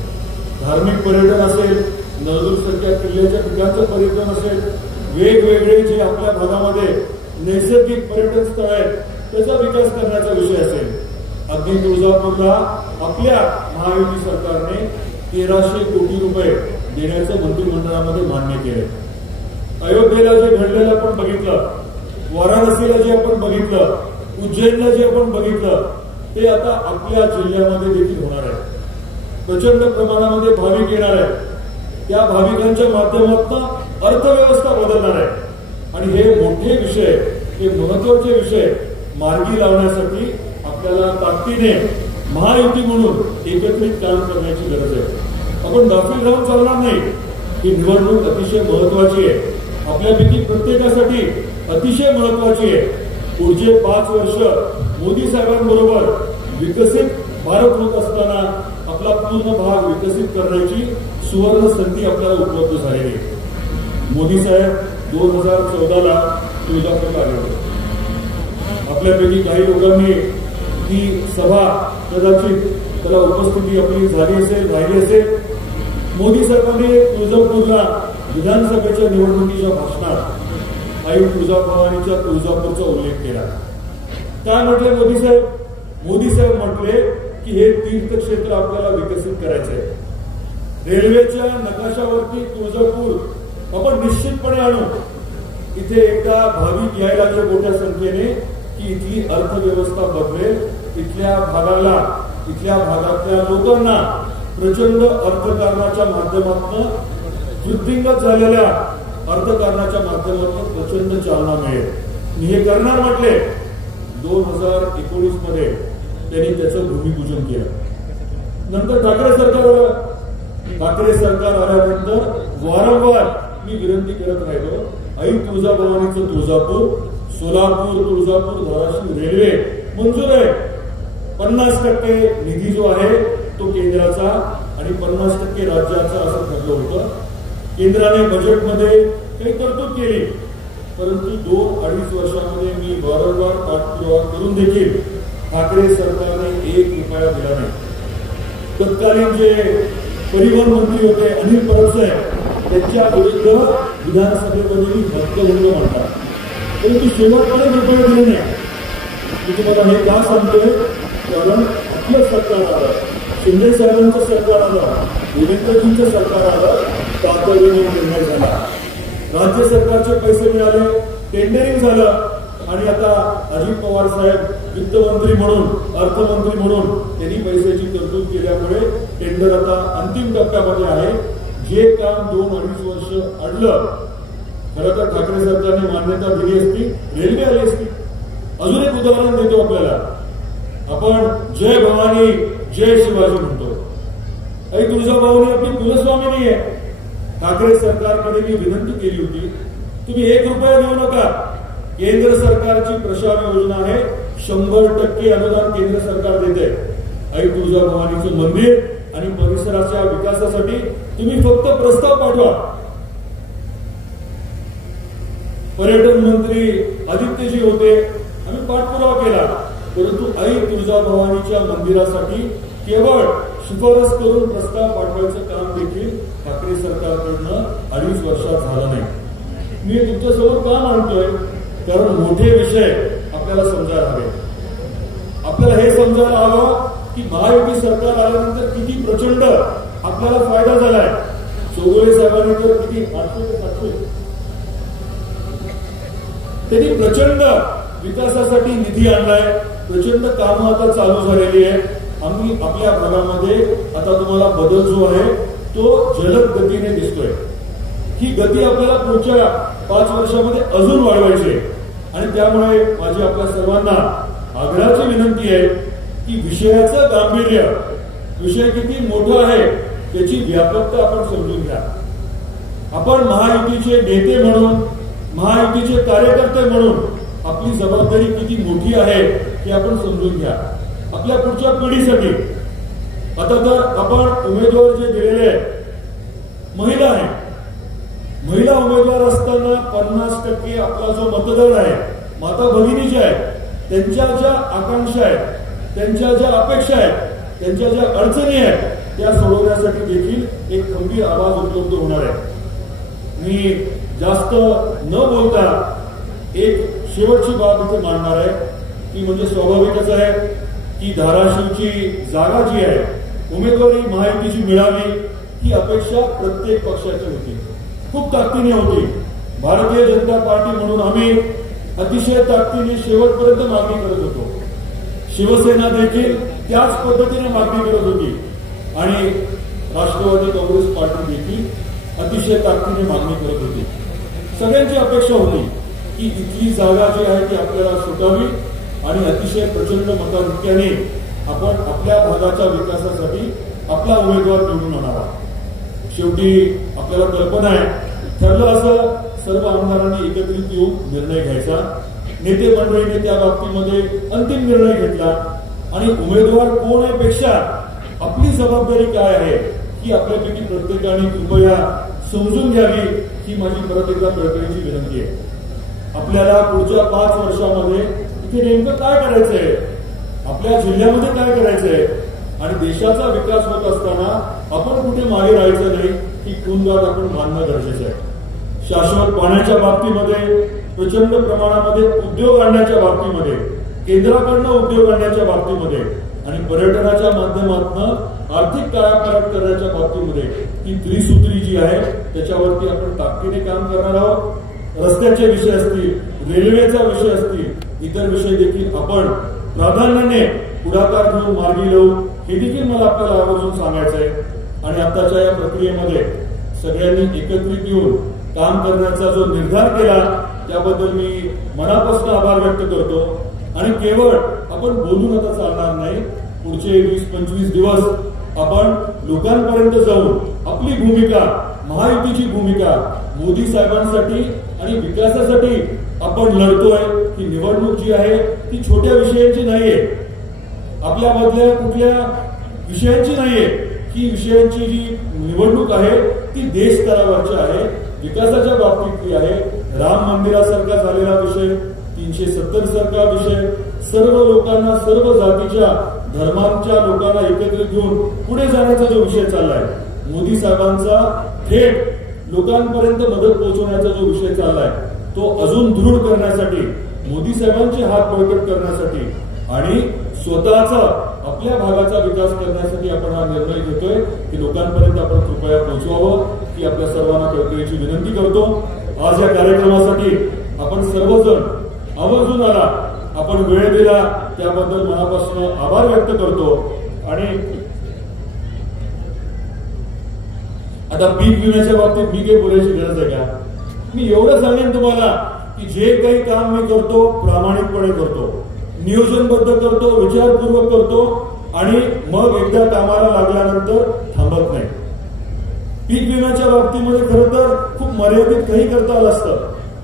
धार्मिक पर्यटन असेल, नळदुर्गसारख्या किल्ल्याच्या ठिकाणचं पर्यटन असेल, वेगवेगळे जे आपल्या भागामध्ये नैसर्गिक पर्यटन स्थळ आहेत त्याचा विकास करण्याचा विषय असेल. अगदी तुळजापूरला आपल्या महायुती सरकारने 1300 कोटी रुपये देण्याचं मंत्रिमंडळामध्ये मान्य केले. अयोध्येला जे घडलेलं आपण बघितलं, वाराणसीला जे आपण बघितलं, उज्जैनला जे आपण बघितलं ते आता आपल्या जिल्ह्यामध्ये देखील होणार आहे. प्रचंड प्रमाणामध्ये भाविक येणार आहेत. त्या भाविकांच्या माध्यमातून अर्थव्यवस्था बदलणार आहे आणि हे मोठे विषय, हे महत्वाचे विषय मार्गी लावण्यासाठी आपल्याला ताकदीने महायुती म्हणून एकत्रित काम करण्याची गरज आहे. आपण गाफील राहून चालणार नाही. ही निवडणूक अतिशय महत्वाची आहे, आपल्यापैकी प्रत्येकासाठी अतिशय महत्वाची आहे. पुढचे 5 वर्ष मोदी साहेबांबरोबर विकसित भारत होत असताना आपला पूर्ण भाग विकसित करण्याची सुवर्ण संधी आपल्याला उपलब्ध झालेली आहे. मोदी साहेब 2014ला तुळजापूरला आले होते. आपल्यापैकी काही लोकांनी ती सभा कदाचित त्याला उपस्थिती आपली झाली असेल, राहिली असेल. मोदी साहेबांनी तुळजापूरला विधानसभेच्या निवडणुकीच्या भाषणात आई तुळजाभवानीच्या तुळजापूरचा उल्लेख केला. काय म्हटले मोदी साहेब म्हटले की हे तीर्थक्षेत्र आपल्याला विकसित करायचंय. रेल्वेच्या नकाशावरती तुळजापूर आपण निश्चितपणे आणू. इथे एकदा भाविक यायला लागले मोठ्या संख्येने की इथली अर्थव्यवस्था बदलेल. इथल्या भागातल्या लोकांना प्रचंड अर्थकारणाच्या माध्यमातून वृद्धिंगत झालेल्या अर्थकारणाच्या माध्यमातून प्रचंड चालना मिळेल. मी हे करणार म्हटले. 2019 मध्ये त्यांनी त्याचं भूमिपूजन केलं. नंतर ठाकरे सरकार आल्यानंतर वारंवार मी विनंती करत राहिलो, आई तुळजाभवानीचं तुळजापूर, सोलापूर, तुळजापूर, धाराशिव रेल्वे मंजूर आहे. 50% निधी जो आहे तो केंद्राचा आणि 50% राज्याचा असं ठरलं होतं. केंद्राने बजेटमध्ये काही तरतूद केली, परंतु 2-2.5 वर्षांमध्ये मी वारंवार पाठपुरावा करून देखील ठाकरे सरकारने 1 रुपया दिला नाही. तत्कालीन जे परिवहन मंत्री होते अनिल परबसाहेब त्यांच्या विरुद्ध विधानसभेमध्ये हक्कभंग मांडला, परंतु शेवटपर्यंत रुपये दिले नाही. मी तुम्हाला हे का सांगतोय, कारण आपलं सरकार आलं, शिंदे साहेबांचं सरकार आलं, देवेंद्रजींचं सरकार आलं, तातडीने निर्णय झाला. राज्य सरकारचे पैसे मिळाले, टेंडरिंग झालं आणि आता अजित पवार साहेब वित्तमंत्री म्हणून, अर्थमंत्री म्हणून त्यांनी पैशाची तरतूद केल्यामुळे टेंडर आता अंतिम टप्प्यामध्ये आहे. जे काम 2-2.5 वर्ष अडलं, खरं तर ठाकरे सरकारने मान्यता दिली असती, रेल्वे आली असती. अजून एक उदाहरण देतो आपल्याला. आपण जय भवानी जय शिवाजी म्हणतो. आई तुळजाभवानी आपली कुलस्वामिनी आहे. ठाकरे सरकारकडे मी विनंती केली होती, तुम्ही 1 रुपया देऊ नका. केंद्र सरकारची प्रशासन योजना आहे, 100% अनुदान केंद्र सरकार देते. आई तुळजाभवानीचं मंदिर आणि परिसराच्या विकासासाठी तुम्ही फक्त प्रस्ताव पाठवा. पर्यटन मंत्री आदित्यजी होते, आम्ही पाठपुरावा केला, परंतु आई तुळजाभवानीच्या मंदिरासाठी केवळ शिफारस करून प्रस्ताव पाठवायचं काम देखील ठाकरे सरकारकडनं 2.5 वर्षात झालं नाही. मी तुमच्यासमोर का मांडतोय, कारण मोठे विषय आपल्याला समजायला हवे. आपल्याला हे समजायला हवं की महायुती सरकार आल्यानंतर किती प्रचंड आपल्याला फायदा झालाय. चौगुले साहेबांनी तर किती 800 त्यांनी प्रचंड विकासासाठी निधी आणलाय, प्रचंड कामं आता चालू झालेली आहे. आम्ही आपल्या भागामध्ये आता तुम्हाला बदल जो आहे तो जलद गतीने दिसतोय. ही गती आपल्याला पुढच्या 5 वर्षामध्ये अजून वाढवायची आहे. आणि त्यामुळे माझी आपल्या सर्वांना आग्रहाची विनंती आहे की विषयाचं गांभीर्य, विषय किती मोठा आहे त्याची व्यापकता आपण समजून घ्या. आपण महायुतीचे नेते म्हणून, महायुतीचे कार्यकर्ते म्हणून आपली जबाबदारी किती मोठी आहे हे आपण समजून घ्या. आपल्या पुढच्या पिढीसाठी. आता तर आपण उमेदवार जे दिलेले आहेत, महिला आहे, महिला उमेदवार असताना 50% आपला जो मतदार आहे, माता भगिनी जे आहेत, त्यांच्या ज्या आकांक्षा आहेत, त्यांच्या ज्या अपेक्षा आहेत, त्यांच्या ज्या अडचणी आहेत, त्या सोडवण्यासाठी देखील एक खंबीर आवाज उपलब्ध होणार आहे. मी जास्त न बोलता एक शेवटची बाब इथे मांडणार आहे. ती म्हणजे स्वाभाविकच आहे की धाराशिवची जागा जी आहे, उमेदवारी महायुतीची मिळावी ही अपेक्षा प्रत्येक पक्षाची होती, खूप ताकदीने होती. भारतीय जनता पार्टी म्हणून आम्ही अतिशय ताकदीने शेवटपर्यंत मागणी करत होतो. शिवसेना देखील त्याच पद्धतीने मागणी करत होती आणि राष्ट्रवादी काँग्रेस पार्टी देखील अतिशय ताकदीने मागणी करत होती. सगळ्यांची अपेक्षा होती की इथली जागा जी आहे ती आपल्याला सुटावी आणि अतिशय प्रचंड मताधिक्याने आपण आपल्या भागाच्या विकासासाठी आपला उमेदवार निवडून आणावा. शेवटी आपल्याला कल्पना आहे, ठरलं असं सर्व आमदारांनी एकत्रित येऊन निर्णय घ्यायचा. नेते मंडळीने त्या बाबतीमध्ये अंतिम निर्णय घेतला आणि उमेदवार कोण आहे पेक्षा आपली जबाबदारी काय आहे ही आपल्यापैकी प्रत्येकाने कृपया समजून घ्यावी ही माझी परत एकदा कळकळीची विनंती आहे. आपल्याला पुढच्या 5 वर्षामध्ये इथे नेमकं काय करायचंय, आपल्या जिल्ह्यामध्ये काय करायचंय आणि देशाचा विकास होत असताना आपण कुठे मागे राहायचं नाही ही खूणगाठ आपण मानणं गरजेचं आहे. शाश्वत पाण्याच्या बाबतीमध्ये, प्रचंड प्रमाणामध्ये उद्योग आणण्याच्या बाबतीमध्ये, केंद्राकडनं उद्योग आणण्याच्या बाबतीमध्ये आणि पर्यटनाच्या माध्यमातून आर्थिक कायापालट करण्याच्या बाबतीमध्ये ही त्रिसूत्री जी आहे त्याच्यावरती आपण ताकदीने काम करणार आहोत. रस्त्याचे विषय असतील, रेल्वेचा विषय असतील, इतर विषय देखील आपण प्राधान्याने पुढाकार घेऊन मार्गी लावू हे देखील मला आपल्याला आवर्जून सांगायचं आहे. आणि आताच्या या प्रक्रियेमध्ये सगळ्यांनी एकत्रित येऊन काम करण्याचा जो निर्धार केला त्याबद्दल मी मनापासून आभार व्यक्त करतो. आणि केवळ आपण बोलून आता चालणार नाही, पुढचे 20-25 दिवस आपण लोकांपर्यंत जाऊन आपली भूमिका, महायुतीची भूमिका मोदी साहेबांसाठी आणि विकासासाठी आपण लढतोय. ही निवडणूक जी आहे ती छोट्या विषयांची नाहीये, आपल्या मधल्या कुठल्या विषयांची नाहीये. ही विषयांची जी निवडणूक आहे ती देश स्तरावरची आहे, विकासाच्या बाबतीतली आहे. राम मंदिरासारखा झालेला विषय, 370 सारखा विषय, सर्व लोकांना, सर्व जातीच्या धर्मांच्या लोकांना एकत्रित घेऊन पुढे जाण्याचा जो विषय चाललाय, मोदी साहेबांचा थेट लोकांपर्यंत मदत पोहोचवण्याचा जो विषय चाललाय तो अजून दृढ करण्यासाठी, मोदी साहेबांचे हात बळकट करण्यासाठी आणि स्वतःचा आपल्या भागाचा विकास करण्यासाठी आपण हा निर्णय घेतोय की लोकांपर्यंत आपण कृपया पोहोचवावं की आपल्या सर्वांना कळकळीची विनंती करतो। आज या कार्यक्रमासाठी आपण सर्वजण आवर्जून आला, आपण वेळ दिला त्याबद्दल मनापासून आभार व्यक्त करतो। आणि आता पीक विम्याच्या बाबतीत मी काही बोलायची गरज आहे का? मी एवढं सांगेन तुम्हाला की जे काही काम मी करतो प्रामाणिकपणे करतो, नियोजनबद्ध करतो, विचारपूर्वक करतो आणि मग एकदा कामाला लागल्यानंतर थांबत नाही। पीक विम्याच्या बाबतीमध्ये खरं तर खूप मर्यादित काही करता आलं असतं,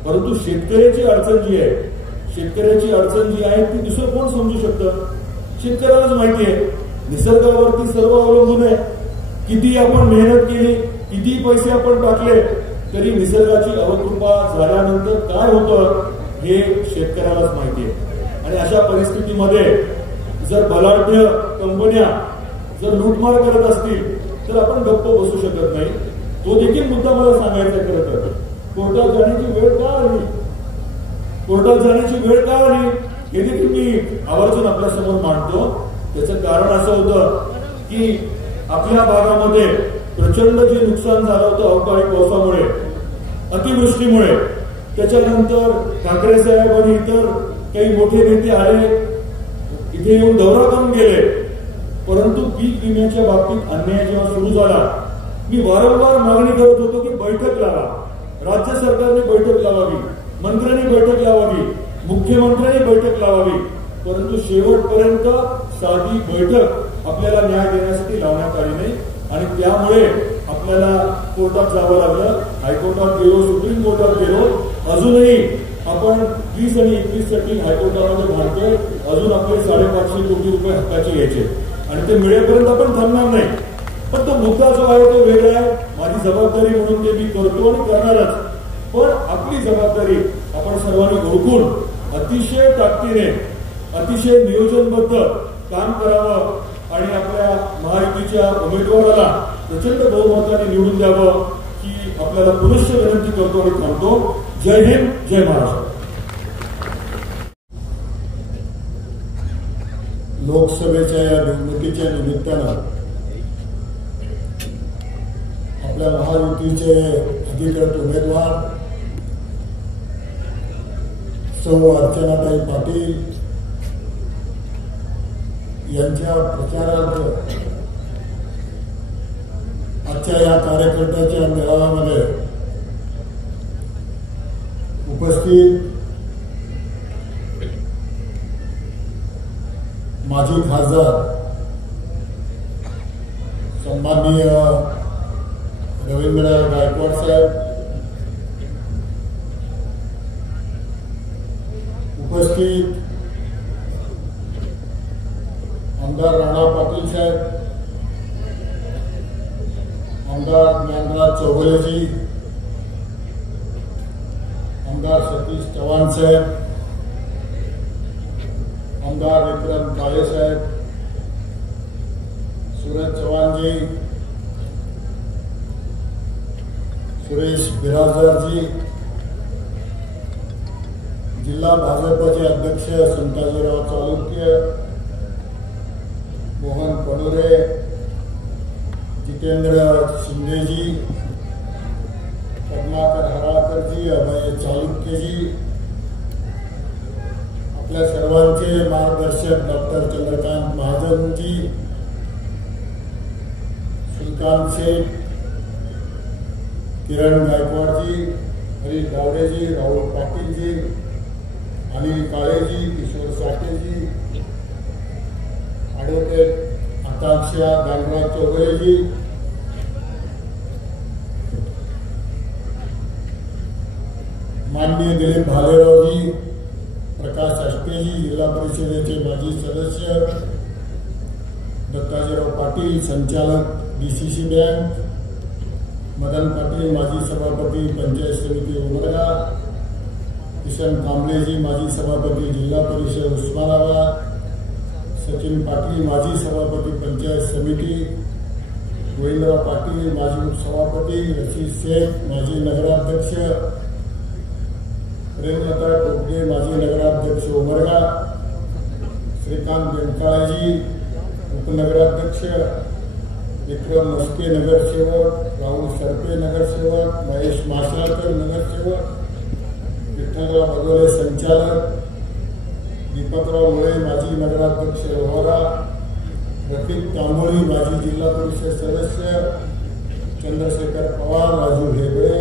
परंतु शेतकऱ्याची अडचण जी आहे, शेतकऱ्याची अडचण जी आहे ती दुसरं कोण समजू शकतं? शेतकऱ्यालाच माहिती आहे। निसर्गावरती सर्व अवलंबून आहे। किती आपण मेहनत केली, किती पैसे आपण टाकले, तरी निसर्गाची अवकृपा झाल्यानंतर काय होतं हे शेतकऱ्यालाच माहिती आहे। आणि अशा परिस्थितीमध्ये जर बलाढ्य कंपन्या जर लूटमार करत असतील तर आपण गप्प बसू शकत नाही। तो देखील मुद्दा मला सांगायचा खरं तर कोर्टात जाण्याची वेळ का आली, कोर्टात जाण्याची वेळ का आली हे देखील मी आवर्जून आपल्या समोर मांडतो। त्याचं कारण असं होतं की आपल्या भागामध्ये प्रचंड जे नुकसान झालं होतं अवकाळी पावसामुळे, अतिवृष्टीमुळे, त्याच्यानंतर ठाकरे साहेब आणि इतर काही मोठे नेते आले, इथे येऊन दौरा करून गेले, परंतु पीक विम्याच्या बाबतीत अन्याय जेव्हा सुरू झाला मी वारंवार मागणी करत होतो की बैठक लावा, राज्य सरकारने बैठक लावावी, मंत्र्यांनी बैठक लावावी, मुख्यमंत्र्यांनी बैठक लावावी, परंतु शेवटपर्यंत साधी बैठक आपल्याला न्याय देण्यासाठी लावण्यात आली नाही। आणि त्यामुळे आपल्याला कोर्टात जावं लागलं। हायकोर्टात गेलो, सुप्रीम कोर्टात गेलो, अजूनही आपण 20 आणि 21 साठी हायकोर्टामध्ये भांडतोय। अजून आपले 550 कोटी रुपये हक्काचे घ्यायचे आणि ते मिळेपर्यंत आपण थांबणार नाही। पण तो मुद्दा जो आहे तो वेगळा आहे। माझी जबाबदारी म्हणून ते मी करतो आणि करणारच, पण आपली जबाबदारी आपण सर्वांनी ओळखून अतिशय ताकदीने, अतिशय नियोजनबद्ध काम करावं आणि आपल्या महायुतीच्या उमेदवाराला प्रचंड बहुमताने निवडून द्यावं ही आपल्याला पुनश्च विनंती करतो आणि थांबतो। जय हिंद, जय महाराष्ट्र। लोकसभेच्या या निवडणुकीच्या निमित्तानं आपल्या महायुतीचे अधिकृत उमेदवार सौ अर्चनाताई पाटील यांच्या प्रचारार्थ आजच्या या कार्यकर्त्याच्या मेळाव्यामध्ये उपस्थित माजी खासदार सन्माननीय रवींद्र गायकवाड साहेब, उपस्थित आमदार राणा पाटील साहेब, आमदार ज्ञानराज चौगुलेजी, आमदार सतीश चव्हाण साहेब, आमदार विक्रम काळे साहेब, सूरज चव्हाणजी, सुरेश बिराजदारजी, जिल्हा भाजपचे अध्यक्ष संताजीराव चालुक्य, मोहन पडोरे, जितेंद्र शिंदेजी, पद्माकर हराळकरजी, अभय चालुक्यजी, आपल्या सर्वांचे मार्गदर्शक डॉक्टर चंद्रकांत महाजनजी, सुलतान शेख, किरण गायकवाडजी, हरीश गावडेजी, राहुल पाटीलजी, अनिल काळेजी, किशोर साठेजी, ॲडव्होकेट आकांक्षा ज्ञानराज चौगुलेजी, माननीय दिलीप भालेरावजी, प्रकाश अष्टेजी, जिल्हा परिषदेचे माजी सदस्य, दत्ताजीराव पाटील, संचालक DCC बँक, मदन पाटील, माजी सभापती पंचायत समिती उमरगा, किशन कांबळेजी, माजी सभापती जिल्हा परिषद उस्मानाबाद, सचिन पाटील, माजी सभापती पंचायत समिती, गोविंदराव पाटील, माजी उपसभापती, रशीद शेख, माजी नगराध्यक्ष, प्रेमलता टोपगे, माजी नगराध्यक्ष उमरगा, श्रीकांत बेंकाळेजी, उपनगराध्यक्ष विक्रम मस्के नगरसेवक, राहुल सरपे नगरसेवक, महेश मासाळकर नगरसेवक, विठ्ठलराव बगोले संचालक, दीपकराव मुळे माजी नगराध्यक्ष लोहारा, रफिक तांबोळी माजी जिल्हा परिषद सदस्य, चंद्रशेखर पवार, राजू हेगडे,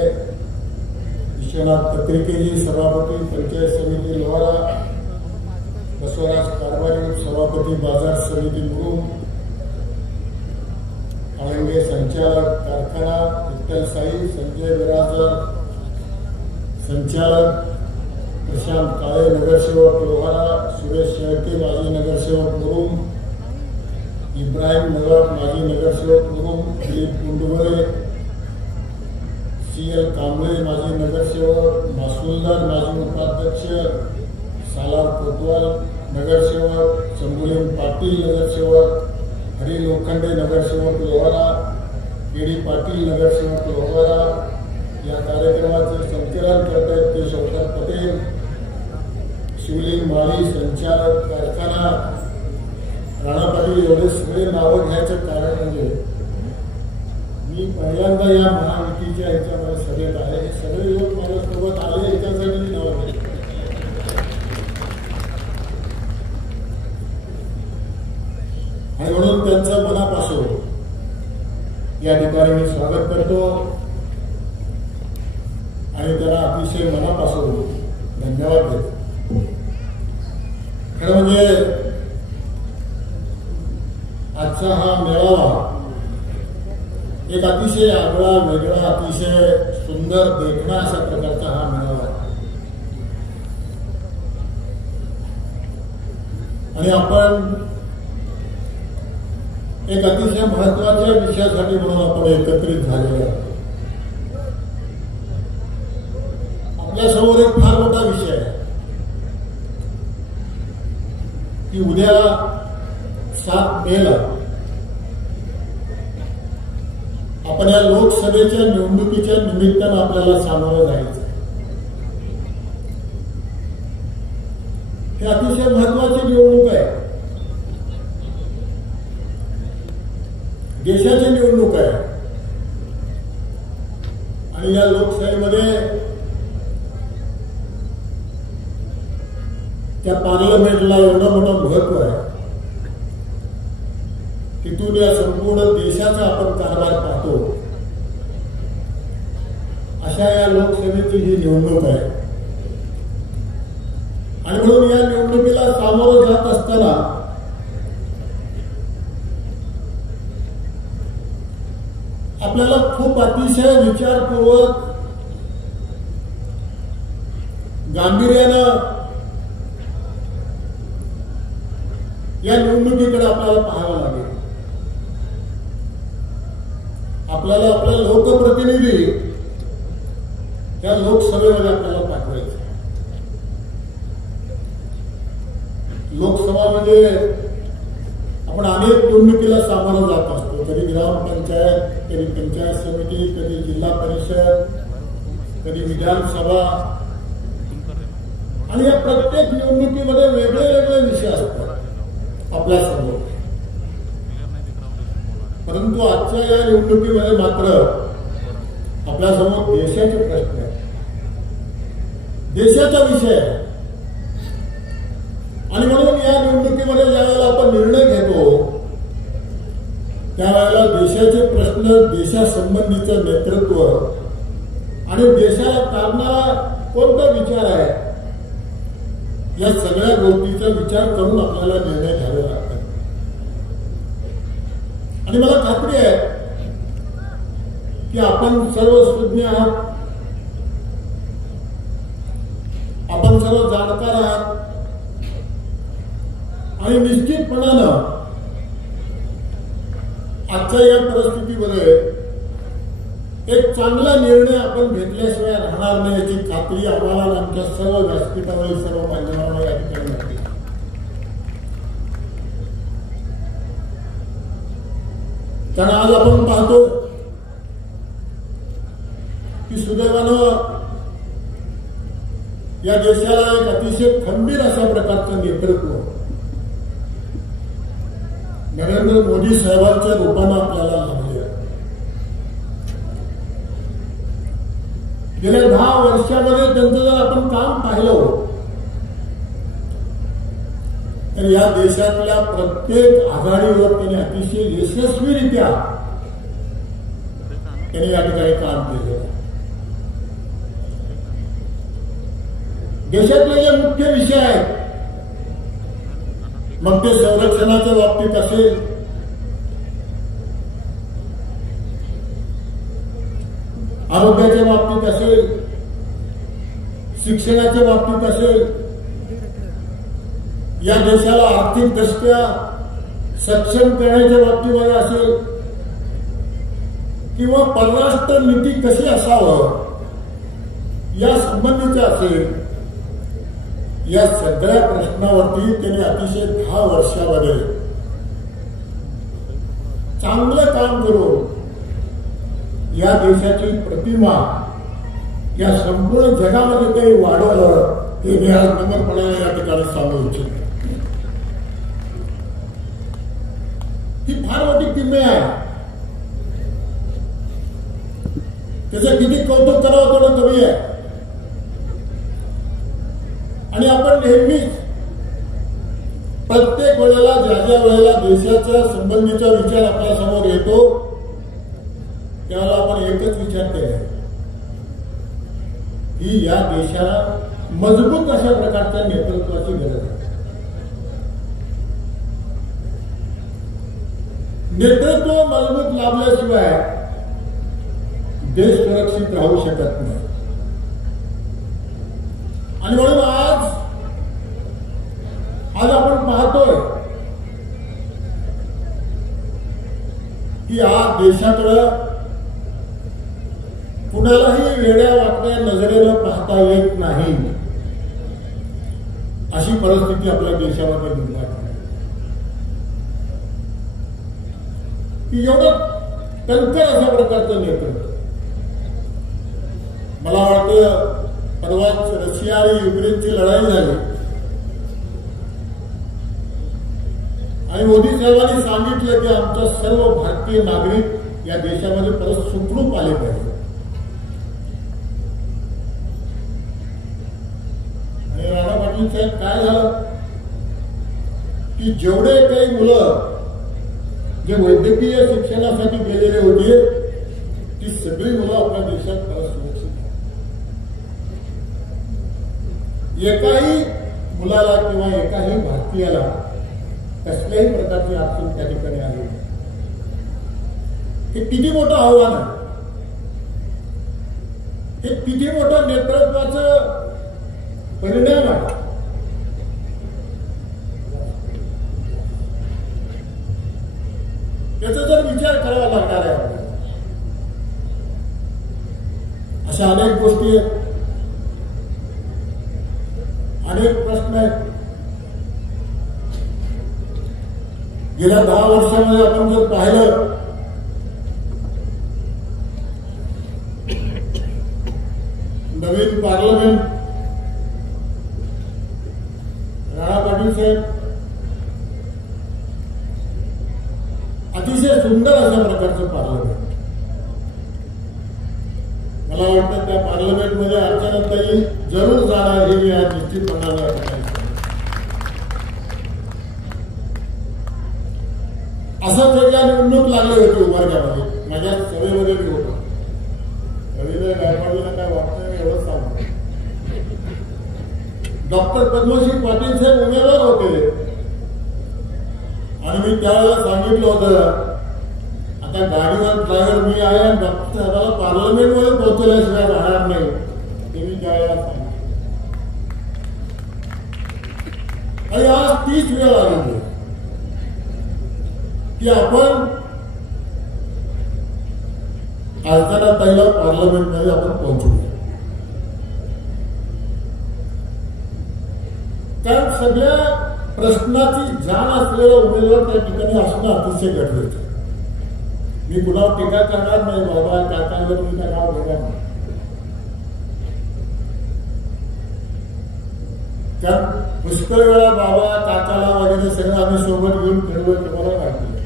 विश्वनाथ पत्रिकेजी सभापती पंचायत समिती लोहारा, बसवराज कारभारी सभापती बाजार समिती मुरुम, आळंगे संचालक कारखाना, विठ्ठल साई, संजय बिराजदार संचालक, प्रशांत काळे नगरसेवक लोहारा, सुरेश शेळके माजी नगरसेवक मुरुम, इब्राहिम नगर माजी नगरसेवक मुरुम, दिलीप कुंडुबळे, CL कांबळे माजी नगरसेवक, मासुलदार माजी उपाध्यक्ष, सालार कोतवाल नगरसेवक, शंभुलिंग पाटील नगरसेवक, हरी लोखंडे नगरसेवक लोहारा, केडी पाटील नगरसेवक लोहारा. या कार्यक्रमाचे संचालन करत आहेत ते शौकत पटेल, शिवलिंग माळी संचालक कारखाना, राणा पाटील. एवढे सगळे नावं घ्यायचं कारण म्हणजे मी पहिल्यांदा या महायुतीच्या ह्याच्यामध्ये सभेत आहे. हे सगळे लोक माझ्यासोबत आले याच्यासाठी मी नावं घेतली आणि म्हणून त्यांचं मनापासून या ठिकाणी मी स्वागत करतो आणि त्यांना अतिशय मनापासून धन्यवाद देतो. खरं म्हणजे आजचा हा मेळावा एक अतिशय आगळा वेगळा अतिशय सुंदर देखणा अशा प्रकारचा हा मेळावा आहे आणि आपण एक अतिशय महत्वाच्या विषयासाठी म्हणून आपण एकत्रित झालेलो आहोत. आपल्यासमोर एक फार मोठा विषय आहे की उद्या 7 मेला आपण या लोकसभेच्या निवडणुकीच्या निमित्तानं आपल्याला सामोरं जायचं. हे अतिशय महत्वाची निवडणूक आहे, देशाची निवडणूक आहे आणि या लोकसभेमध्ये त्या पार्लमेंटला एवढं मोठं महत्व आहे. तिथून या संपूर्ण देशाचा आपण कारभार पाहतो. अशा या लोकसभेची ही निवडणूक आहे आणि म्हणून या निवडणुकीला सामोरं जात असताना आपल्याला खूप अतिशय विचारपूर्वक गांभीर्यानं या निवडणुकीकडे आपल्याला पाहावं लागेल. आपल्याला आपला लोकप्रतिनिधी या लोकसभेमध्ये आपल्याला पाठवायचे. लोकसभा म्हणजे आपण अनेक निवडणुकीला सामोरं जात असतो. कधी ग्रामपंचायत, कधी पंचायत समिती, कधी जिल्हा परिषद, कधी विधानसभा आणि या प्रत्येक निवडणुकीमध्ये वेगळे वेगळे विषय असतात आपल्यासमोर. परंतु आजच्या या निवडणुकीमध्ये मात्र आपल्यासमोर देशाचे प्रश्न आहेत, देशाचा विषय आहे आणि म्हणून या निवडणुकीमध्ये ज्यावेळेला आपण निर्णय घेतो त्यावेळेला देशाचे प्रश्न, देशासंबंधीचं नेतृत्व आणि देशाला तारणारा कोणता विचार आहे या सगळ्या गोष्टीचा विचार करून आपल्याला निर्णय घ्यावे लागतात. आणि मला खात्री आहे की आपण सर्व सुज्ञ आहात, आपण सर्व जाणकार आहात आणि निश्चितपणानं आजच्या या परिस्थितीमध्ये एक चांगला निर्णय आपण घेतल्याशिवाय राहणार नाही याची खात्री आम्हाला आमच्या सर्व व्यासपीठावरील सर्व मान्यवरांना या ठिकाणी वाटते. कारण आज आपण पाहतो की सुदैवानं या देशाला एक अतिशय खंबीर अशा प्रकारचं नेतृत्व नरेंद्र मोदी साहेबांच्या रूपानं आपल्याला लागले आहे. गेल्या 10 वर्षामध्ये त्यांचं जर आपण काम पाहिलं तर या देशातल्या प्रत्येक आघाडीवर त्यांनी अतिशय यशस्वीरित्या त्यांनी या ठिकाणी काम केलं. देशातले जे मुख्य विषय आहेत, मग ते संरक्षणाच्या बाबतीत असेल, आरोग्याच्या बाबतीत असेल, शिक्षणाच्या बाबतीत असेल, या देशाला आर्थिकदृष्ट्या सक्षम करण्याच्या बाबतीमध्ये असेल, किंवा परराष्ट्र नीती कशी असावं या संबंधीचं असेल, या सगळ्या प्रश्नावरती त्यांनी अतिशय 10 वर्षामध्ये चांगलं काम करून या देशाची प्रतिमा या संपूर्ण जगामध्ये काही वाढवलं, हे मी आज नम्रपणाने या ठिकाणी सांगू इच्छितो. ही फार मोठी किमया आहे. त्याचं किती कौतुक करावं थोडं कमी आहे. आणि आपण नेहमीच प्रत्येक वेळेला ज्या ज्या वेळेला देशाच्या संबंधीचा विचार आपल्या समोर येतो त्यावेळेला आपण एकच विचार केला की या देशाला मजबूत अशा प्रकारच्या नेतृत्वाची गरज आहे. नेतृत्व मजबूत लाभल्याशिवाय देश सुरक्षित राहू शकत नाही. आणि म्हणून आज आपण पाहतोय की आज देशाकडं कुणालाही वेड्या वाकड्या नजरेनं पाहता येत नाही, अशी परिस्थिती आपल्या देशामध्ये निर्माण आहे. की एवढं कणखर अशा प्रकारचं नेतृत्व. मला वाटतं परवाच रशिया आणि युक्रेनची लढाई झाली आणि मोदी साहेबांनी सांगितलं की आमच्या सर्व भारतीय नागरिक या देशामध्ये परत सुखरूप आले पाहिजे. आणि राणा पाटील साहेब काय झालं की जेवढे काही मुलं जे वैद्यकीय शिक्षणासाठी गेलेले होते ती सगळी मुलं आपल्या देशात परत सुरक्षित. एकाही मुलाला किंवा एकाही भारतीयाला कसल्याही प्रकारची अडचण त्या ठिकाणी आली. हे किती मोठं आव्हान आहे. हे किती मोठं नेतृत्वाचं परिणाम आहे. याचा जर विचार करावा लागणार आहे आपल्याला. अशा अनेक गोष्टी आहेत, अनेक प्रश्न आहेत. गेल्या 10 वर्षामध्ये आपण जर पाहिलं नवीन पार्लमेंट, राणा पाटील साहेब अतिशय सुंदर अशा प्रकारचं पार्लमेंट. मला वाटतं त्या पार्लमेंटमध्ये अर्चनाताई जरूर जाणार हे मी आज निश्चितपणाने असं सगळ्या निवडणूक लागले होते उभारण्यामध्ये. माझ्या सभेमध्ये मी होतो. रवींद्र गायकवाडला काय वाटतं एवढंच सांगतो. डॉक्टर पद्मश्री पाटील साहेब उमेदवार होते आणि मी त्यावेळेला सांगितलं होतं आता गाडीवर ड्रायव्हर मी आहे आणि डॉक्टर साहेबाला पार्लमेंटमध्ये पोहोचल्याशिवाय राहणार नाही ते मी त्यावेळेला सांगितलं. आणि आज 30 वेळ आली की आपण अर्चनाताईला पार्लमेंटमध्ये आपण पोहोचूया. कारण सगळ्या प्रश्नाची जाण असलेला उमेदवार त्या ठिकाणी असणं अतिशय गरजेचं आहे. मी कुणावर टीका करणार नाही. बाबा काकांवर मी त्या नाव घेणार नाही. कारण पुष्कळ वेळा बाबा काकाला वगैरे सगळं आम्ही सोबत घेऊन फिरलो तुम्हाला माहिती.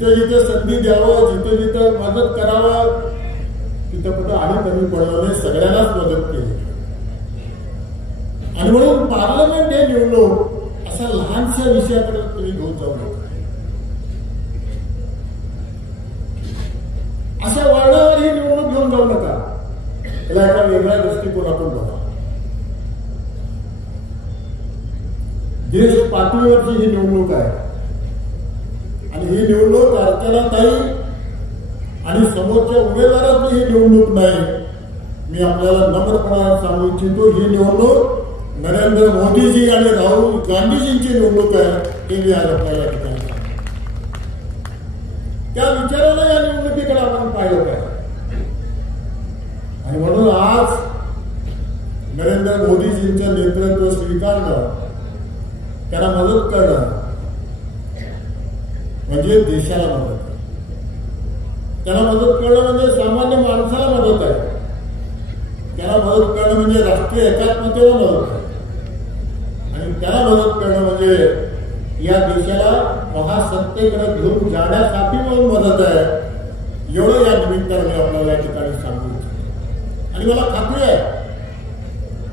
जिथे जिथे संधी द्यावं, जिथे जिथे मदत करावं, तिथं कुठं आणि कमी पडलं नाही, सगळ्यांनाच मदत केली. आणि म्हणून पार्लमेंट हे निवडणूक अशा लहानशा विषयाकडे तुम्ही घेऊन जाऊ नका. अशा वळणावर ही निवडणूक घेऊन जाऊ नका. त्याला एका वेगळ्या दृष्टिकोनातून बघा. देश पातळीवरची ही निवडणूक आहे आणि ही निवडणूक अर्चनाताई आणि समोरच्या उमेदवाराची ही निवडणूक नाही. मी आपल्याला नम्रपणाने सांगू इच्छितो, ही निवडणूक नरेंद्र मोदीजी आणि राहुल गांधीजींची निवडणूक आहे. हे मी आज आपल्याला ठिकाणी त्या विचारानं या निवडणुकीकडे आपण पाहिलं पाहिजे. आणि म्हणून आज नरेंद्र मोदीजींचं नेतृत्व स्वीकारणं, त्यांना मदत करणं म्हणजे देशाला मदत आहे. त्याला मदत करणं म्हणजे सामान्य माणसाला मदत आहे. त्याला मदत करणं म्हणजे राष्ट्रीय एकात्मतेला मदत आहे. आणि त्याला मदत करणं म्हणजे या देशाला महासत्तेकडे घेऊन जाण्यासाठी म्हणून मदत आहे. एवढं या निमित्ताने आपल्याला या ठिकाणी सांगू इच्छितो. आणि मला खात्री आहे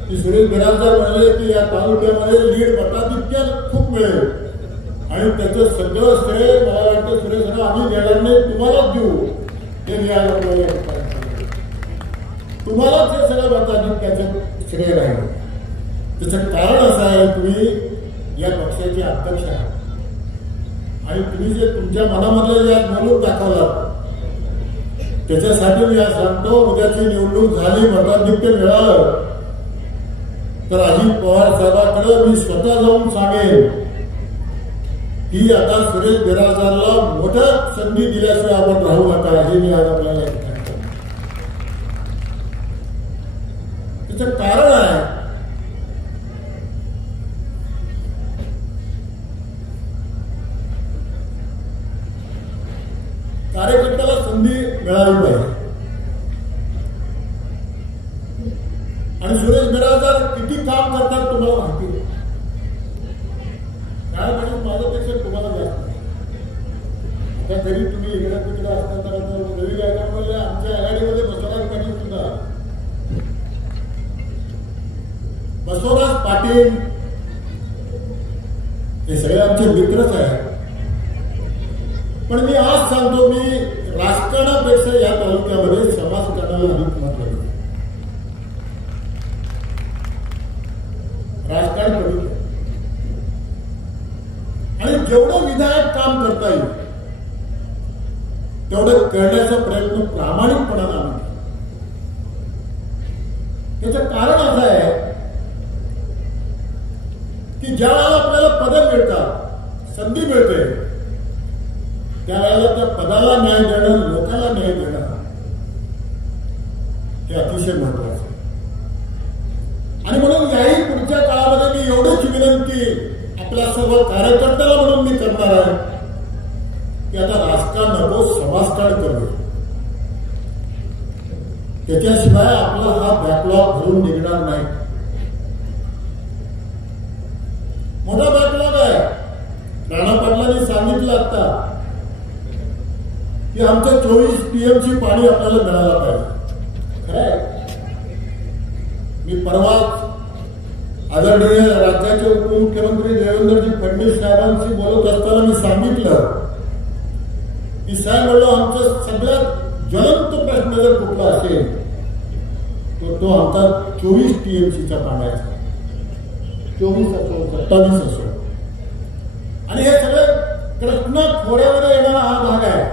की सुरेश बिराजदार म्हणले की या तालुक्यामध्ये लीड मताधिक्य खूप मिळेल आणि त्याचं सगळं श्रेय मला वाटतं सुरेश आम्ही देणार नाही, तुम्हालाच देऊ. हे मी आज आपल्याला या ठिकाणी सांगतो. तुम्हालाच हे सगळं मताधिक्याचं श्रेय राहील. त्याचं कारण असं आहे, तुम्ही या पक्षाचे अध्यक्ष आहात आणि तुम्ही जे तुमच्या मनामधले जे आज बोलून दाखवलं त्याच्यासाठी मी आज सांगतो, उद्याची निवडणूक झाली, मताधिक्य मिळालं तर अजित पवार साहेबांकडे मी स्वतः जाऊन सांगेन की आता सुरेश बिराजदारला मोठ्या संधी दिल्याशिवाय आपण राहू नका. हे मी आज आपल्याला त्याचं कारण आहे, कार्यकर्त्याला संधी मिळाली पाहिजे. आणि सुरेश बिराजदार किती काम करतात तुम्हाला माहिती आहे. काय म्हणजे माझ्यापेक्षा तुम्हाला जास्त. आता जरी तुम्ही इकडे तिकडे असता तर रवी गायकवाड आमच्या आघाडीमध्ये बसवराज पाटील सुद्धा, बसवराज पाटील हे सगळे आमचे मित्रच आहेत. पण मी आज सांगतो, मी राजकारणापेक्षा या तालुक्यामध्ये समाजकारणाला अधिक महत्व आहे. राजकारण करू आणि जेवढं विधायक काम करता येईल तेवढं करण्याचा प्रयत्न प्रामाणिकपणाने आम्ही केला. त्याचं कारण असं आहे की ज्या वेळेला आपल्याला पदं मिळतात, संधी मिळते, त्यावेळेला त्या पदाला न्याय देणं, लोकांना न्याय देणं हे अतिशय महत्वाचं आहे. आणि म्हणून याही पुढच्या काळामध्ये मी एवढीच विनंती आपल्या सर्व कार्यकर्त्याला म्हणून मी करणार आहे की आता राजकारण नको, समाजकारण करूया. त्याच्याशिवाय आपला हा बॅकलॉग भरून निघणार नाही. मोठा बॅकलॉग आहे. राणा पाटलांनी सांगितलं आता की आमच्या 24 टीएमसी पाणी आपल्याला मिळायला पाहिजे. खरंय. मी परवाच आदरणीय राज्याचे उपमुख्यमंत्री देवेंद्रजी फडणवीस साहेबांशी बोलत असताना मी सांगितलं की साहेब म्हणलं, आमचा सगळ्यात ज्वलंत प्रश्न जर कुठला असेल तर तो आमचा 24 टीएमसीचा पाण्याचा. 24 असो, 27 असो. आणि हे सगळे कृष्णा खोऱ्यामध्ये येणारा हा भाग आहे.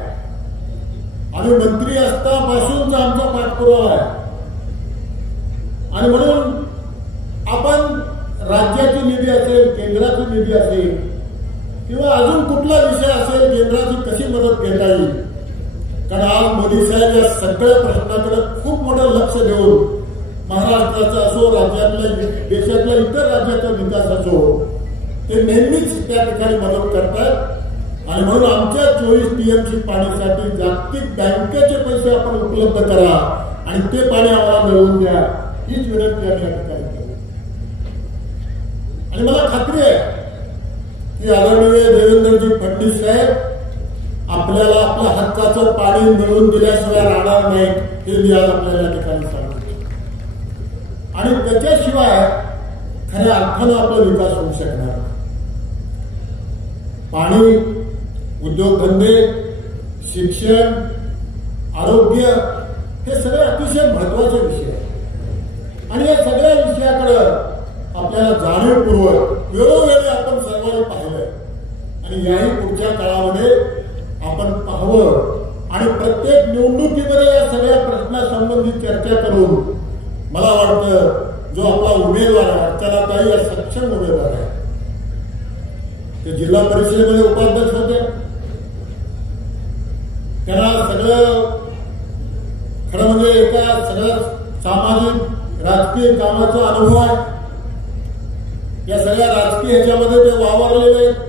आणि मंत्री असतापासूनचा आमचा पाठपुरावा आहे. आणि म्हणून आपण राज्याची निधी असेल, केंद्राची निधी असेल किंवा अजून कुठला विषय असेल, केंद्राची कशी मदत घेता येईल. कारण आज मोदी साहेब या सगळ्या प्रश्नाकडे खूप मोठं लक्ष देऊन महाराष्ट्राचा असो, राज्यातल्या, देशातल्या इतर राज्याचा विकास असो, ते नेहमीच त्या ठिकाणी मदत करतात. आणि म्हणून आमच्या 24 टीएमसी पाणीसाठी जागतिक बँकेचे पैसे आपण उपलब्ध करा आणि ते पाणी आम्हाला मिळवून द्या, हीच विनंती आम्ही या ठिकाणी केली. आणि मला खात्री आहे की आदरणीय देवेंद्रजी फडणवीस साहेब आपल्याला आपल्या हक्काचं पाणी मिळवून दिल्याशिवाय राहणार नाही, हे मी आज आपल्याला या ठिकाणी सांगतो. आणि त्याच्याशिवाय खऱ्या अर्थानं आपला विकास होऊ शकणार. पाणी, उद्योगधंदे, शिक्षण, आरोग्य हे सगळे अतिशय महत्वाचे विषय आहेत. आणि या सगळ्या विषयाकडे आपल्याला जाणीवपूर्वक वेळोवेळी आपण सर्वांनी पाहिलंय आणि याही पुढच्या काळामध्ये आपण पाहावं आणि प्रत्येक निवडणुकीमध्ये या सगळ्या प्रश्नासंबंधी चर्चा करून, मला वाटतं जो आपला उमेदवार आहे अर्चनाताई या सक्षम उमेदवार आहे, ते जिल्हा परिषदेमध्ये उपाध्यक्ष होते, त्यांना सगळं खरं म्हणजे एका सगळ्या सामाजिक राजकीय कामाचा अनुभव आहे. या सगळ्या राजकीय ह्याच्यामध्ये ते वावरलेले आहेत.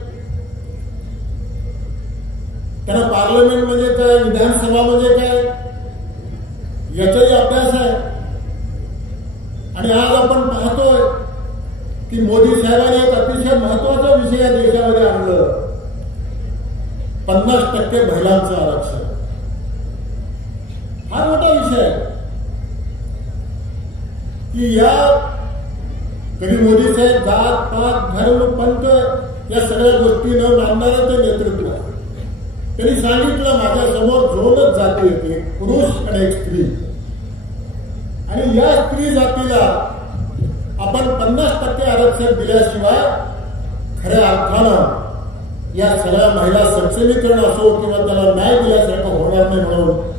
त्यांना पार्लमेंट म्हणजे काय, विधानसभा म्हणजे काय याचाही अभ्यास आहे. आणि आज आपण पाहतोय की मोदी साहेबांनी एक अतिशय महत्वाचा विषय या देशामध्ये आणलं, 50% महिलांचं आरक्षण. फार मोठा विषय आहे की या कधी मोदी साहेब जात पात धर्म पंथ या सगळ्या गोष्टी न मानणारं ते नेतृत्व आहे. त्यांनी सांगितलं माझ्या समोर दोनच जाती येते, पुरुष आणि एक स्त्री, आणि या स्त्री जातीला आपण 50% आरक्षण दिल्याशिवाय खऱ्या अर्थानं या सगळ्या महिला सक्षमीकरण असो किंवा त्याला न्याय दिल्यासारखं होणार नाही. म्हणून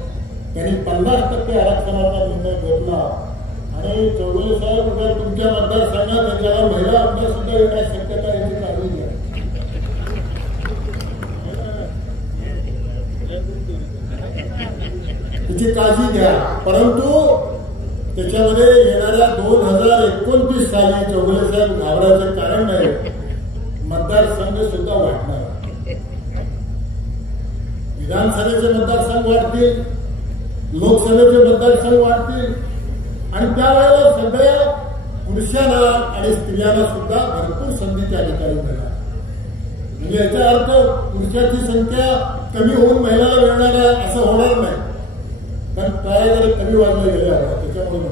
त्यांनी 50% आरक्षणाचा निर्णय घेतला. आणि चौगुले साहेब उद्या तुमच्या मतदारसंघात त्याच्याला महिला आमदार सुद्धा येण्याची शक्यता याची काढली आहे. तिची काळजी घ्या. परंतु त्याच्यामध्ये येणाऱ्या 2029 साली चौगुले साहेब घाबरायचं कारण नाही, मतदारसंघ सुद्धा वाढणार. विधानसभेचे मतदारसंघ वाढतील, लोकसभेचे मतदारसंघ वाढतील आणि त्यावेळेला सगळ्या पुरुषांना आणि स्त्रियांना सुद्धा भरपूर संधी त्या ठिकाणी मिळणार. म्हणजे याचा अर्थ पुरुषाची संख्या कमी होऊन महिलाला मिळणार आहे असं होणार नाही. कारण काय जर कमी वाढलं गेलं त्याच्यामुळे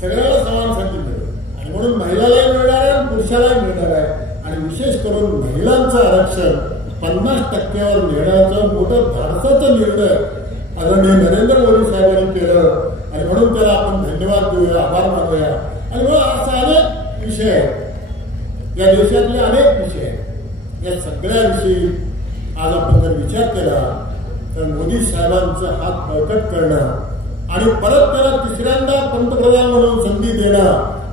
सगळ्याला समान संधी मिळेल आणि म्हणून महिलालाही मिळणार आहे आणि पुरुषालाही मिळणार आहे. आणि विशेष करून महिलांचं आरक्षण 50%वर नेण्याचं मोठं धाडसाचं निर्णय आदरणीय नरेंद्र मोदी साहेबांनी केलं आणि म्हणून त्याला आपण धन्यवाद देऊया, आभार मानूया. आणि म्हणून असे अनेक विषय आहेत, या देशातले अनेक विषय आहेत. या सगळ्याविषयी आज आपण जर विचार केला तर मोदी साहेबांचा हात बळकट करणं आणि परत त्याला तिसऱ्यांदा पंतप्रधान म्हणून संधी देणं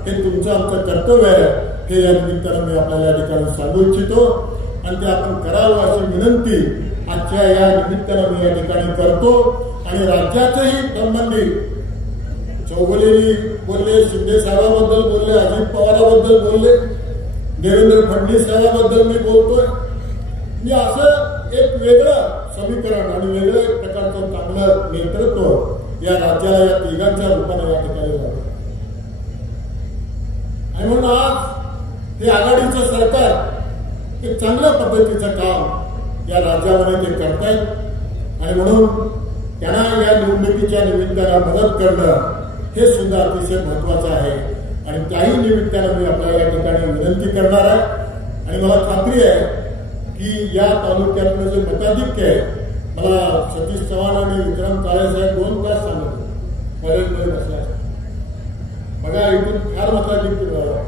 हे तुमचं आमचं कर्तव्य आहे. हे या निमित्तानं मी आपल्याला या ठिकाणी सांगू इच्छितो आणि ते आपण करावं अशी विनंती आजच्या या निमित्तानं मी या ठिकाणी करतो. आणि राज्याचंही संबंधित चौगुले बोलले, शिंदे साहेबांबद्दल बोलले, अजित पवारांबद्दल बोलले, देवेंद्र फडणवीस साहेबांबद्दल मी बोलतोय. मी असं एक वेगळं समीकरण आणि वेगळं एक प्रकारचं चांगलं नेतृत्व या राज्याला या तिघांच्या रूपाने या ठिकाणी झालं. आणि म्हणून आज हे आघाडीचं सरकार एक चांगल्या पद्धतीचं काम या राज्यामध्ये ते करतायत आणि म्हणून त्यांना या निवडणुकीच्या निमित्तानं मदत करणं हे सुद्धा अतिशय महत्वाचं आहे. आणि त्याही निमित्तानं मी आपल्याला या ठिकाणी विनंती करणार आहे. आणि मला खात्री आहे की या तालुक्यातलं जे मताधिक्य आहे, मला सतीश चव्हाण आणि विक्रम काळेसाहेब 2 तास सांगत कॉलेजमध्ये बसला बघा इथून फार मताधिक्य मिळाला.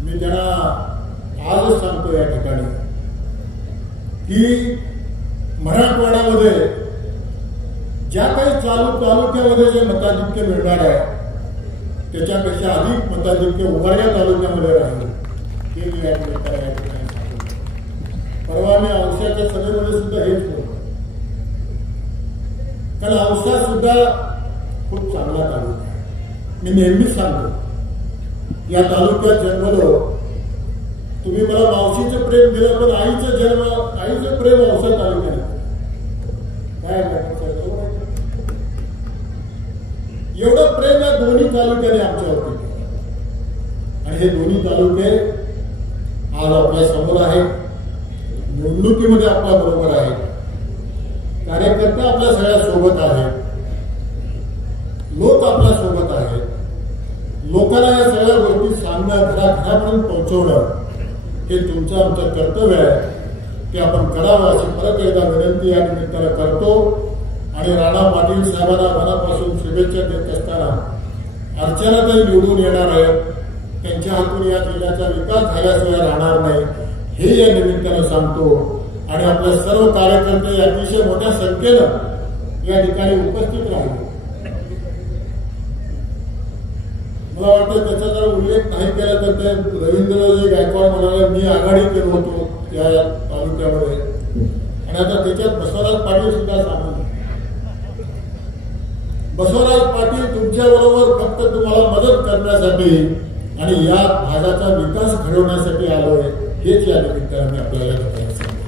मी त्यांना आजच सांगतो या ठिकाणी की मराठवाड्यामध्ये ज्या काही तालुक्यामध्ये जे मताधिक्य मिळणार आहे त्याच्यापेक्षा अधिक मताधिक्य उभारल्या तालुक्यामध्ये राहील हे मी या ठिकाणी सांगतो. परवा मी औषधाच्या सभेमध्ये सुद्धा हेच बोलतो, कारण औषध सुद्धा खूप चांगला तालुका आहे. मी नेहमीच सांगतो या तालुक्यात जन्मलो, तुम्ही मला मावशीचं प्रेम दिलं पण आईचं प्रेम औषध तालुक्यात काय एवढं प्रेम या दोन्ही तालुक्याने आमच्यावरती. आणि हे दोन्ही तालुके आज आपल्या समोर आहेत. निवडणुकीमध्ये आपल्या बरोबर आहे, कार्यकर्ते आपल्या सगळ्या सोबत आहेत, लोक आपल्या सोबत आहेत. लोकांना या सगळ्या गोष्टी सांगणं, घराघरापर्यंत पोहोचवणं हे तुमचं आमचं कर्तव्य आहे की आपण करावं अशी परत एकदा विनंती या निमित्तानं करतो. आणि राणा पाटील साहेबांना मनापासून शुभेच्छा देत असताना अर्चनाताई निवडून येणार आहेत, त्यांच्या हातून या जिल्ह्याचा विकास झाल्याशिवाय राहणार नाही हे या निमित्तानं सांगतो. आणि आपल्या सर्व कार्यकर्ते अतिशय मोठ्या संख्येनं या ठिकाणी उपस्थित राहिले. मला वाटतं त्याचा जर उल्लेख नाही केला तर ते रवींद्रजी गायकवाड म्हणाले मी आघाडी केलो होतो या तालुक्यामध्ये, आणि आता त्याच्यात बसवराज पाटील सुद्धा सांगतो. बसवराज पाटील तुमच्या बरोबर फक्त तुम्हाला मदत करण्यासाठी आणि या भागाचा विकास घडवण्यासाठी आलोय हेच या निमित्ताने आपल्याला सांगितलं.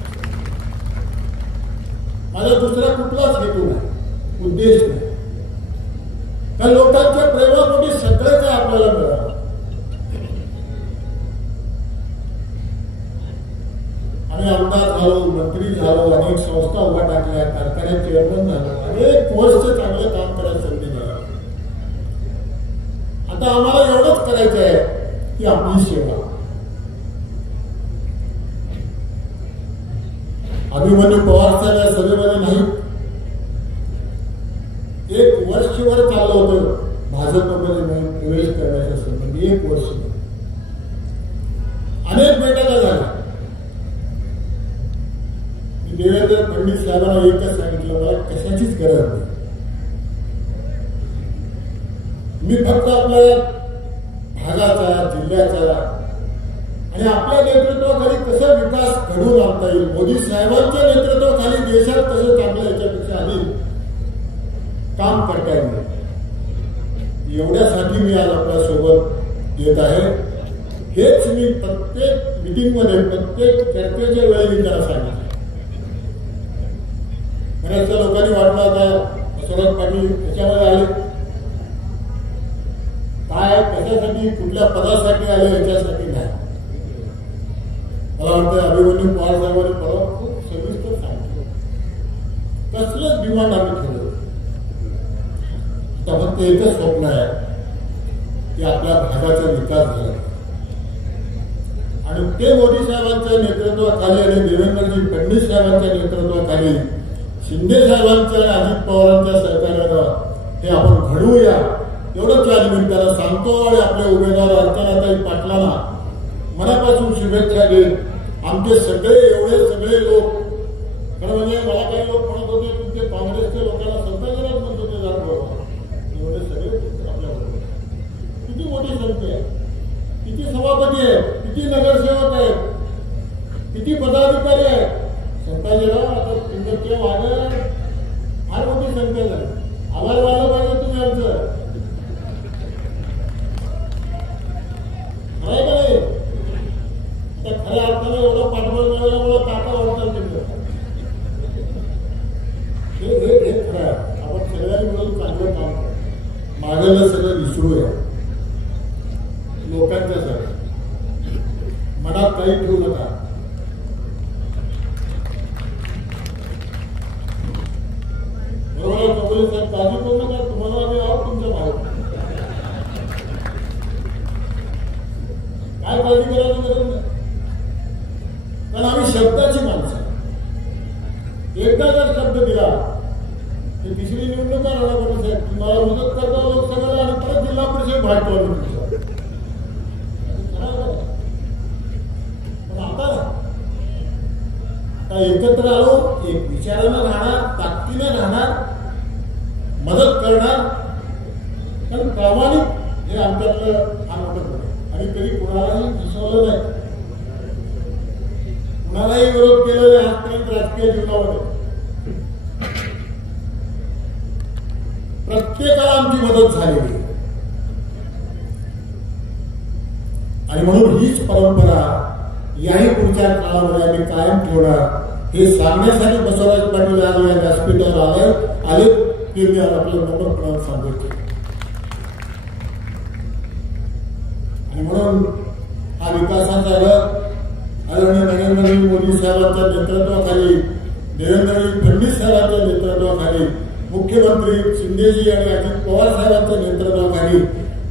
माझा दुसरा कुठलाच हेतू नाही, उद्देश नाही. त्या लोकांच्या प्रेमापोटी सगळं काय आपल्याला मिळालं. आम्ही आमदार झालो, मंत्री झालो, अनेक संस्था उभा टाकल्या, कारखान्यात चेअरमन झालो, अनेक वर्ष चांगलं काम करायला संधी मिळाली. आता आम्हाला एवढंच करायचं आहे की आपली सेवा. अभिमन्यू पवार साहेब या सभेमध्ये नाही, एक वर्षभर चाललं होतं भाजपमध्ये प्रवेश करण्याच्या संबंधी. एक वर्ष अनेक बैठका झाल्या. देवेंद्र फडणवीस साहेबांना एकच सांगितलं, मला कशाचीच गरज नाही, मी फक्त आपल्या भागाचा, जिल्ह्याचा आणि आपल्या नेतृत्वाखाली कसा विकास घडवून आणता येईल, मोदी साहेबांच्या नेतृत्वाखाली देशात कसं चांगलं याच्यापेक्षा अधिक काम करता येईल एवढ्यासाठी मी आज आपल्या सोबत येत आहे. हेच मी प्रत्येक मिटिंगमध्ये, प्रत्येक चर्चेच्या वेळी मी त्याला सांगितलं. बऱ्याचशा लोकांनी वाटलं आता बसवराज पाटील त्याच्यामध्ये आले, काय कशासाठी, कुठल्या पदासाठी आले याच्यासाठी नाही. मला वाटतं अभिमन्यू पवार साहेबांनी परवा खूप सविस्तर सांगितलं, कसलंच डिमांड आम्ही ठेवलं. तर फक्त एकच स्वप्न आहे की आपल्या भागाचा विकास झाला, आणि ते मोदी साहेबांच्या नेतृत्वाखाली आणि देवेंद्रजी फडणवीस साहेबांच्या नेतृत्वाखाली, शिंदे साहेबांच्या आणि अजित पवारांच्या सहकार्यानं हे आपण घडवूया एवढंच या निमित्तानं सांगतो. आणि आपले उमेदवार अर्चनाताई पाटलांना मनापासून शुभेच्छा देत आमचे सगळे एवढे सगळे लोक, खरं म्हणजे मला काही लोक म्हणत होते तुमचे काँग्रेसच्या लोकांना संताजनक म्हणत होते, एवढे सगळे आपल्याबरोबर. किती मोठी संख्या आहे, किती सभापती आहेत, किती नगरसेवक आहेत, किती पदाधिकारी आहेत. संताजीराव आता तुमच्या वाढ फार मोठी संख्या झाली. आभार मानलं पाहिजे तुम्ही आमचं, खरं का नाही. त्या खऱ्या अर्थाने एवढं पाठबळ मिळालं मला काका वाटतात तुमचं. हे खरं आहे. आपण सगळ्यांनी मिळून चांगलं काम करू, मागेला सगळं विसरूया, लोकांच्या सगळं मनात काही ठेवू नका. बरोबर कबुली साहेब, काळजी करू नका, तुम्हाला आम्ही आहोत तुमच्या भागात, काय काळजी करायची गरज नाही. कारण आम्ही शब्दाची माणसं, एकदा जर शब्द दिला तर तिसरी निवडणूक राणा पाटील साहेब तुम्हाला मदत करता लोकसभेला आणि परत जिल्हा परिषद भागतो आम्ही. पण आता एकत्र आलो, एक विचारानं राहणार, ताकदीने राहणार, मदत करणार, कारण प्रामाणिक हे आमच्यातलं हा मोठं आणि कधी कुणालाही दिसवलं नाही, कुणालाही विरोध केला नाही आजपर्यंत राजकीय जीवनामध्ये. प्रत्येकाला आमची मदत झालेली आणि म्हणून हीच परंपरा याही पुढच्या काळामध्ये आम्ही कायम ठेवणार हे सांगण्यासाठी बसवराज पाटील आज या व्यासपीठावर आले ते मी आपल्याला नम्रपणाने सांगतो. आणि म्हणून हा विकासाचा रथ आदरणीय नरेंद्र मोदी मोदी साहेबांच्या नेतृत्वाखाली, देवेंद्रजी फडणवीस साहेबांच्या नेतृत्वाखाली, मुख्यमंत्री शिंदेजी आणि अजित पवार साहेबांच्या नेतृत्वाखाली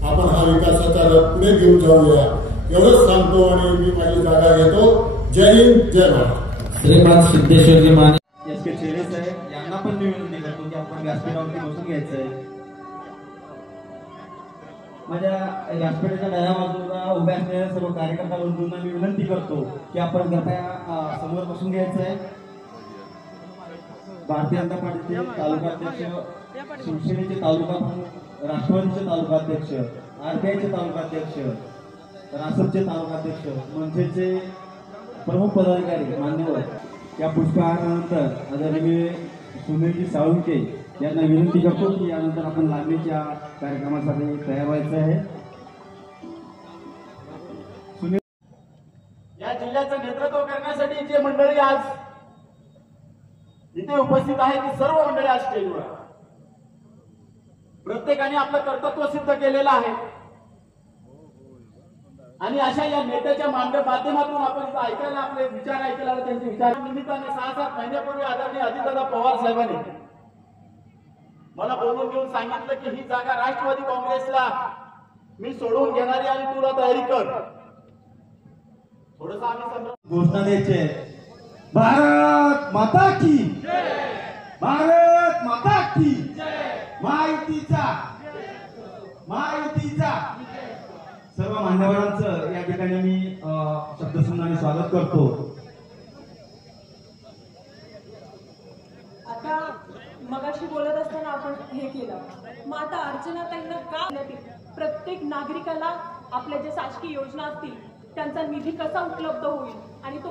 आपण हा विकासाचा रथ पुढे घेऊन जाऊया एवढंच सांगतो आणि मी माझी जागा घेतो. जय हिंद, जय महाराष्ट्र. श्रीमान सिद्धेश्वरजी माने एस के चेरे साहेब यांना पण मी विनंती करतो की आपण व्यासपीठावरती बसून घ्यायचंय. माझ्या व्यासपीठाच्या डाव्या बाजूला उभ्या असलेल्या सर्व कार्यकर्ता बंधूंना मी विनंती करतो की आपण कृपया समोर बसून घ्यायचंय. भारतीय जनता पार्टीचे तालुका अध्यक्ष, शिवसेनेचे तालुका प्रमुख, राष्ट्रवादीचे तालुका अध्यक्ष, आरपीआयचे तालुका अध्यक्ष, रासपचे तालुका अध्यक्ष, मनसेचे प्रमुख पदाधिकारी मान्यवर या पुष्पहारानंतर आदरणीय सुनीलजी साळुंके यांना विनंती करतो की यानंतर आपण लागणीच्या कार्यक्रमासाठी तयार व्हायचं आहे. सुनील या जिल्ह्याचं नेतृत्व करण्यासाठी जे मंडळी आज इथे उपस्थित आहे ती सर्व मंडळी आज स्टेजवर, प्रत्येकाने आपलं कर्तृत्व सिद्ध केलेलं आहे आणि अशा या नेत्याच्या माध्यमातून आपण इथं ऐकायला, आपले विचार ऐकायला, त्यांचे विचार निमित्ताने 6-7 महिन्यापूर्वी आदरणीय अजितदादा पवार साहेबांनी मला बोलून घेऊन सांगितलं की ही जागा राष्ट्रवादी काँग्रेसला मी सोडवून घेणार आहे आणि तुला तयारी कर. थोडंसं आम्ही घोषणा द्यायचे. भारत माता की जय, भारत माता की जय, महायुतीचा सर्व मान्यवरांचं या ठिकाणी मी शब्दसंधाने स्वागत करतो. आता मगाशी बोलत असताना आपण हे केलं, माता अर्चनाताईंना का प्रत्येक नागरिकाला आपल्या ज्या शासकीय योजना असतील त्यांचा निधी कसा उपलब्ध होईल आणि तो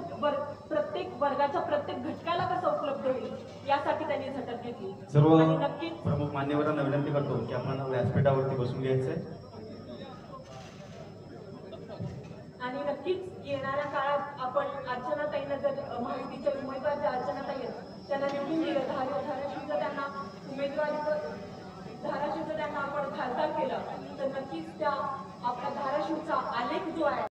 प्रत्येक वर्गाच्या प्रत्येक घटकाला कसा उपलब्ध होईल यासाठी त्यांनी झटक घेतली. सर्व नक्कीच प्रमुख मान्यवरांना विनंती करतो की आपण व्यासपीठावरती बसून घ्यायचंय आणि नक्कीच येणाऱ्या काळात आपण अर्चनाताईंना जर महायुतीच्या उमेदवार ज्या अर्चनाताई आहेत त्यांना निवडून दिलं, धाराशिवचं त्यांना धाराशिवचं त्यांना आपण खासदार केलं तर नक्कीच त्या आपल्या धाराशिवचा आलेख जो आहे